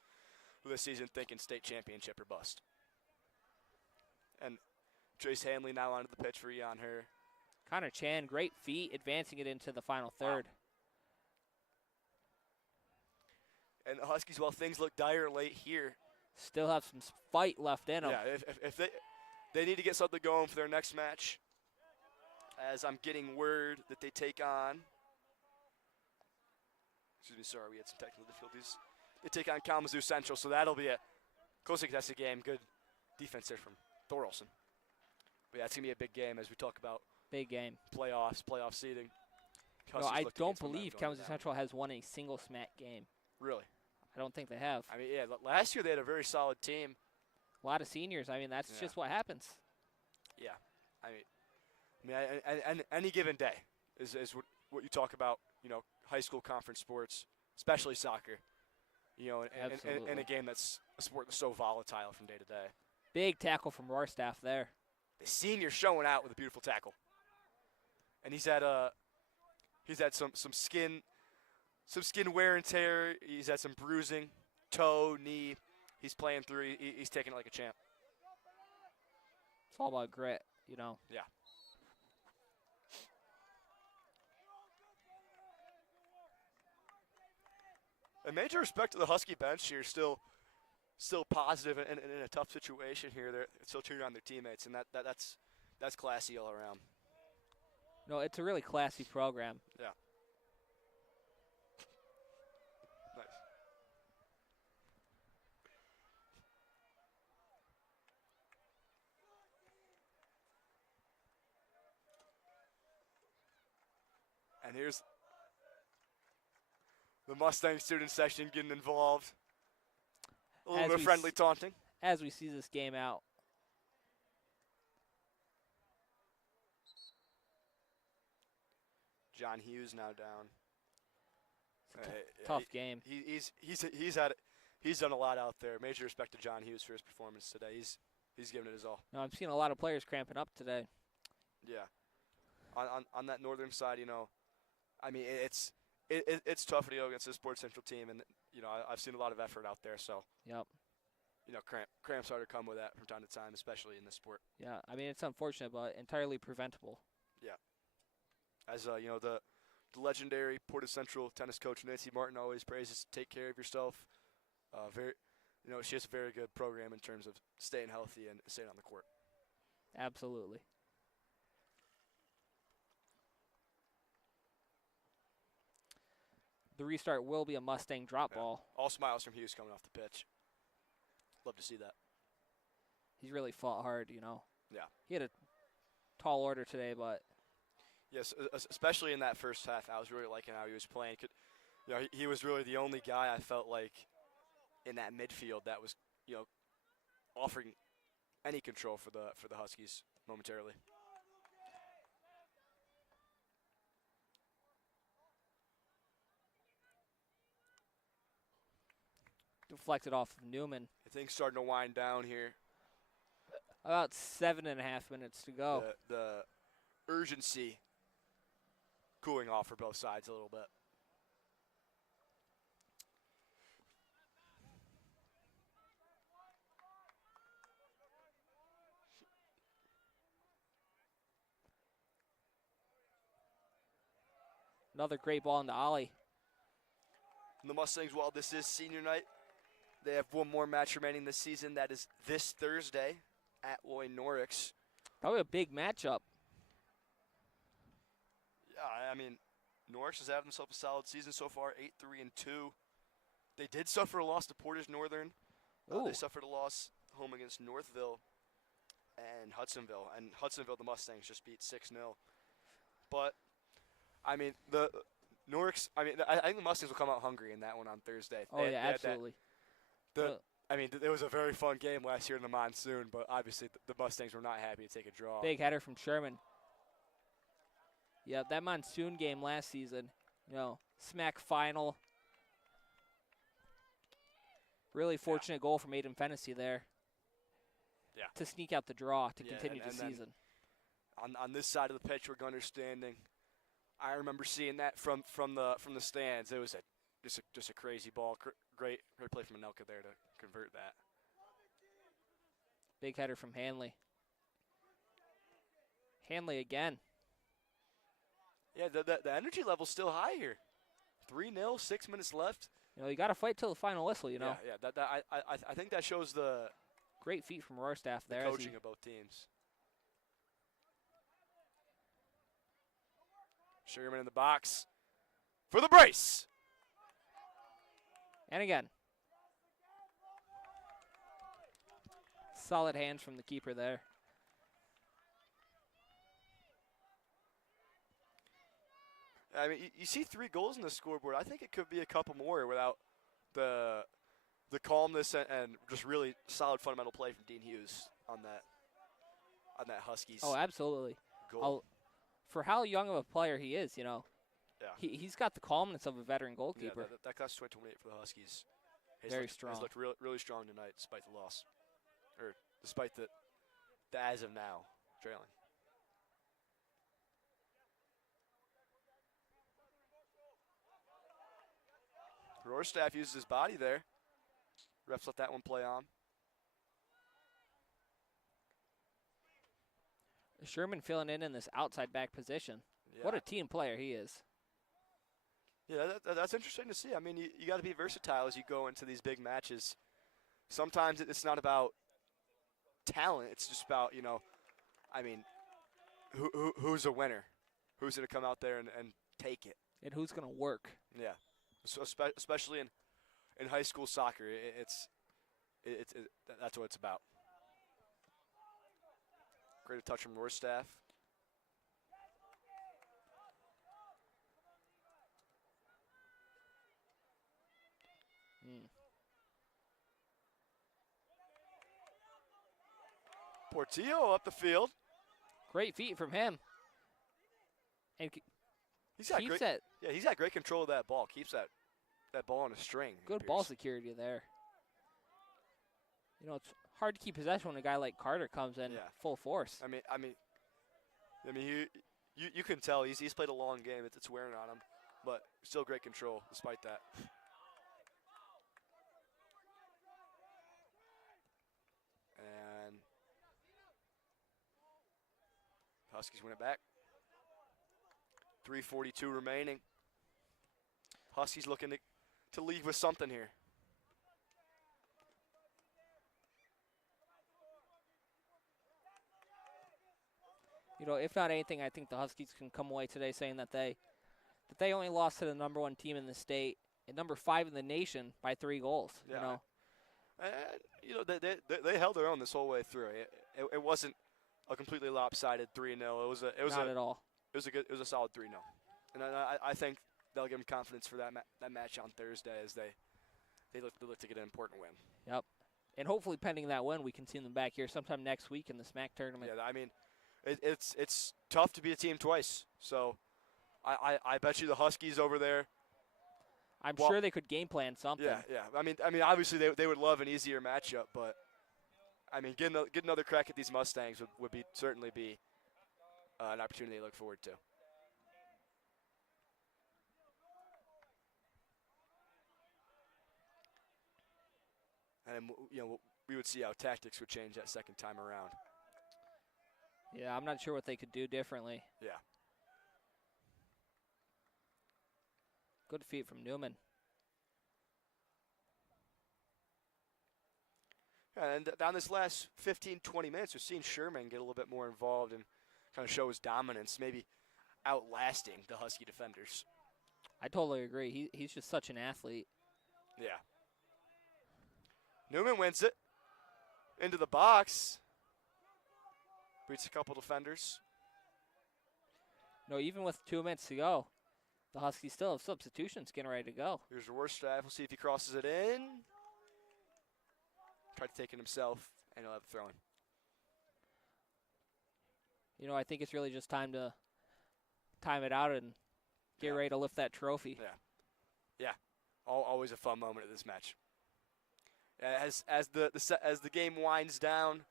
season thinking state championship or bust. And Trace Hanley now onto the pitch for Ian Herr. Connor Chan, great feet, advancing it into the final third. Wow. And the Huskies, while things look dire late here, still have some fight left in them. Yeah, if they need to get something going for their next match, as I'm getting word that they take on, we had some technical difficulties. They take on Kalamazoo Central, so that'll be a closely contested game. Good defense there from Thorolson. But yeah, it's going to be a big game as we talk about big game. Playoff seeding. No, I don't believe Kalamazoo Central has won a single SMAC game. Really? I don't think they have. I mean, yeah, last year they had a very solid team. A lot of seniors. I mean, that's just what happens. Yeah. And any given day is what you talk about, high school conference sports, especially soccer, and a game that's a sport that's so volatile from day to day. Big tackle from Rorstaff there. The senior showing out with a beautiful tackle. And he's had some skin wear and tear. He's had some bruising, toe, knee. He's playing through. He's taking it like a champ. It's all about grit, Yeah. A major respect to the Husky bench here, still positive and in a tough situation here. They're still cheering on their teammates, and that's classy all around. No, it's a really classy program. Yeah. Nice. And here's the Mustang student section getting involved. A little bit of friendly taunting. As we see this game out. John Hughes now down. Tough game. He's done a lot out there. Major respect to John Hughes for his performance today. He's given it his all. No, I'm seeing a lot of players cramping up today. Yeah. On that northern side, I mean it's tough to go against this Portage Central team, and I've seen a lot of effort out there. So yep. Cramps are to come with that from time to time, especially in this sport. Yeah, I mean it's unfortunate, but entirely preventable. Yeah. As the legendary Portage Central tennis coach Nancy Martin always praises, take care of yourself, Very, she has a very good program in terms of staying healthy and staying on the court. Absolutely. The restart will be a Mustang drop ball. All smiles from Hughes coming off the pitch. Love to see that. He's really fought hard, Yeah. He had a tall order today, but yes, especially in that first half, I was really liking how he was playing. He was really the only guy I felt like in that midfield that was, offering any control for the Huskies momentarily. deflected off of Newman. I think starting to wind down here. About 7.5 minutes to go. The urgency cooling off for both sides a little bit. Another great ball into Ollie. And the Mustangs, while this is senior night, they have one more match remaining this season. That is this Thursday at Lloyd Norix. Probably a big matchup. Yeah, I mean, Norix has had themselves a solid season so far, 8-3-2. They did suffer a loss to Portage Northern. They suffered a loss home against Northville and Hudsonville. And Hudsonville, the Mustangs just beat 6-0. But, I mean, I think the Mustangs will come out hungry in that one on Thursday. Oh, yeah, absolutely. It was a very fun game last year in the monsoon, but obviously the Mustangs were not happy to take a draw. Big header from Sherman. Yeah, that monsoon game last season, smack final. Really fortunate goal from Aiden Fennessy there. Yeah. To sneak out the draw to continue the season. On this side of the pitch, we're understanding. I remember seeing that from the stands. It was just a crazy ball. Great play from Anelka there to convert that. Big header from Hanley. Hanley again. Yeah, the energy level's still high here. 3-0, 6 minutes left. You got to fight till the final whistle, Yeah. I think that shows the great feat from Rohrstaff there. The coaching of both teams. Sugarman in the box for the brace. And again. Solid hands from the keeper there. I mean, you see 3 goals in the scoreboard. I think it could be a couple more without the calmness and just really solid fundamental play from Dean Hughes on that Huskies. Oh, absolutely. Goal. For how young of a player he is, Yeah. He's got the calmness of a veteran goalkeeper. Yeah, that class 2028 for the Huskies. Very strong. He's looked really strong tonight despite the loss. Or despite the as of now trailing. Rohrstaff uses his body there. Refs let that one play on. Sherman filling in this outside back position. Yeah. What a team player he is. Yeah, that's interesting to see. I mean, you got to be versatile as you go into these big matches. Sometimes it's not about talent. It's just about, who's a winner? Who's going to come out there and take it? And who's going to work? Yeah. So especially in high school soccer, that's what it's about. Great touch from Rohrstaff. Portillo up the field. Great feet from him. And he's got great control of that ball. Keeps that ball on a string. Good ball security there. It's hard to keep possession when a guy like Carter comes in full force. I mean, you can tell he's played a long game. It's wearing on him, but still great control despite that. And Huskies win it back. 3:42 remaining. Huskies looking to leave with something here. You know, if not anything, I think the Huskies can come away today saying that they only lost to the number 1 team in the state and number 5 in the nation by 3 goals. Yeah. You know, And, you know, they held their own this whole way through. It wasn't a completely lopsided 3-0. not at all. It was a solid 3-0. And I think they'll give them confidence for that match on Thursday as they look to get an important win. Yep. And hopefully, pending that win, we can see them back here sometime next week in the SMAC tournament. Yeah, I mean, it's tough to beat a team twice. So I bet you the Huskies over there. I'm sure they could game plan something. Yeah. I mean, obviously they would love an easier matchup, but I mean, get another crack at these Mustangs would certainly be an opportunity to look forward to. And you know, we would see how tactics would change that second time around. Yeah, I'm not sure what they could do differently. Yeah. Good feed from Newman. And down this last 15, 20 minutes, we've seen Sherman get a little bit more involved and kind of show his dominance, maybe outlasting the Husky defenders. I totally agree. He's just such an athlete. Yeah. Newman wins it into the box. Beats a couple defenders. No, even with 2 minutes to go, the Huskies still have substitutions getting ready to go. Here's your worst drive. We'll see if he crosses it in. Tried to take it himself, and he'll have a throw-in. You know, I think it's really just time to time it out and get ready to lift that trophy. Yeah. Always a fun moment at this match. As the game winds down,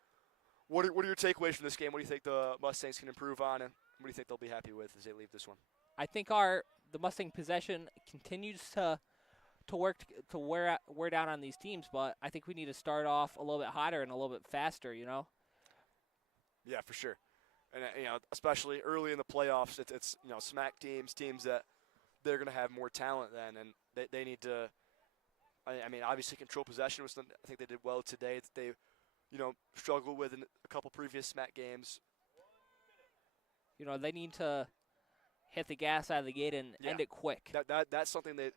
what are your takeaways from this game? What do you think the Mustangs can improve on, and what do you think they'll be happy with as they leave this one? I think the Mustang possession continues to wear down on these teams, but I think we need to start off a little bit hotter and a little bit faster. You know. Yeah, for sure. And you know, especially early in the playoffs, it's you know, SMAC teams that they're going to have more talent then, and they need to. I mean, obviously, control possession was something I think they did well today. That they, you know, struggled with in a couple previous SMAC games. You know, they need to hit the gas out of the gate and end it quick. That's something that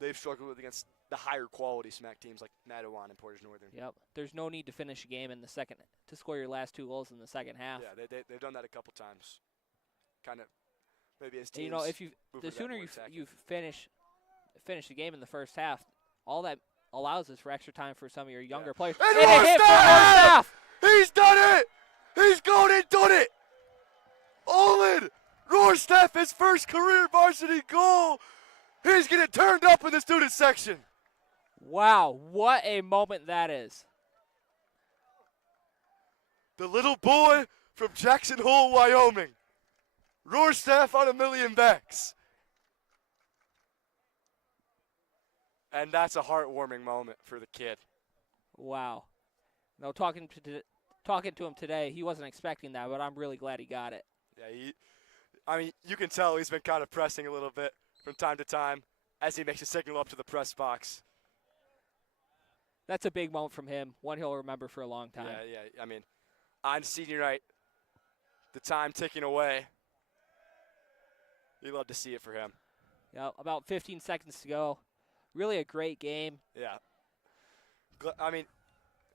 they've struggled with against the higher quality SMAC teams like Mattawan and Portage Northern. Yep. There's no need to finish a game in the second to score your last 2 goals in the second half. Yeah, they've done that a couple times. Kind of maybe as teams. And, you know, if the sooner you finish the game in the first half, all that allows is for extra time for some of your younger players. And Rorstaff! He's done it! He's gone and done it! Olin Rorstaff, his first career varsity goal. He's getting turned up in the student section. Wow, what a moment that is. The little boy from Jackson Hole, Wyoming. Rorstaff on a million backs. And that's a heartwarming moment for the kid. Wow. No, talking to him today, he wasn't expecting that, but I'm really glad he got it. Yeah, I mean, you can tell he's been kind of pressing a little bit from time to time as he makes a signal up to the press box. That's a big moment from him, one he'll remember for a long time. Yeah. I mean, on senior night, the time ticking away. You love to see it for him. Yeah, about 15 seconds to go. Really a great game. Yeah. I mean,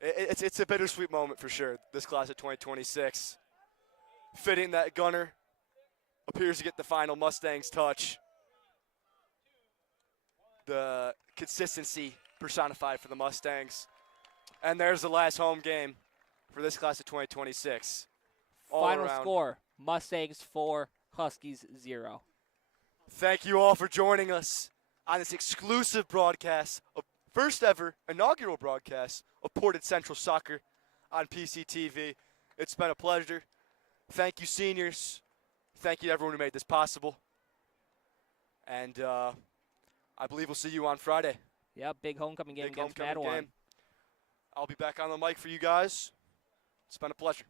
it's a bittersweet moment for sure. This class of 2026. Fitting that Gunner appears to get the final Mustangs touch. The consistency personified for the Mustangs. And there's the last home game for this class of 2026. Final score, Mustangs 4, Huskies 0. Thank you all for joining us on this exclusive broadcast, of first ever inaugural broadcast of Portage Central Soccer on PCTV. It's been a pleasure. Thank you, seniors. Thank you to everyone who made this possible. And I believe we'll see you on Friday. Yep, big homecoming game against Mattawan. I'll be back on the mic for you guys. It's been a pleasure.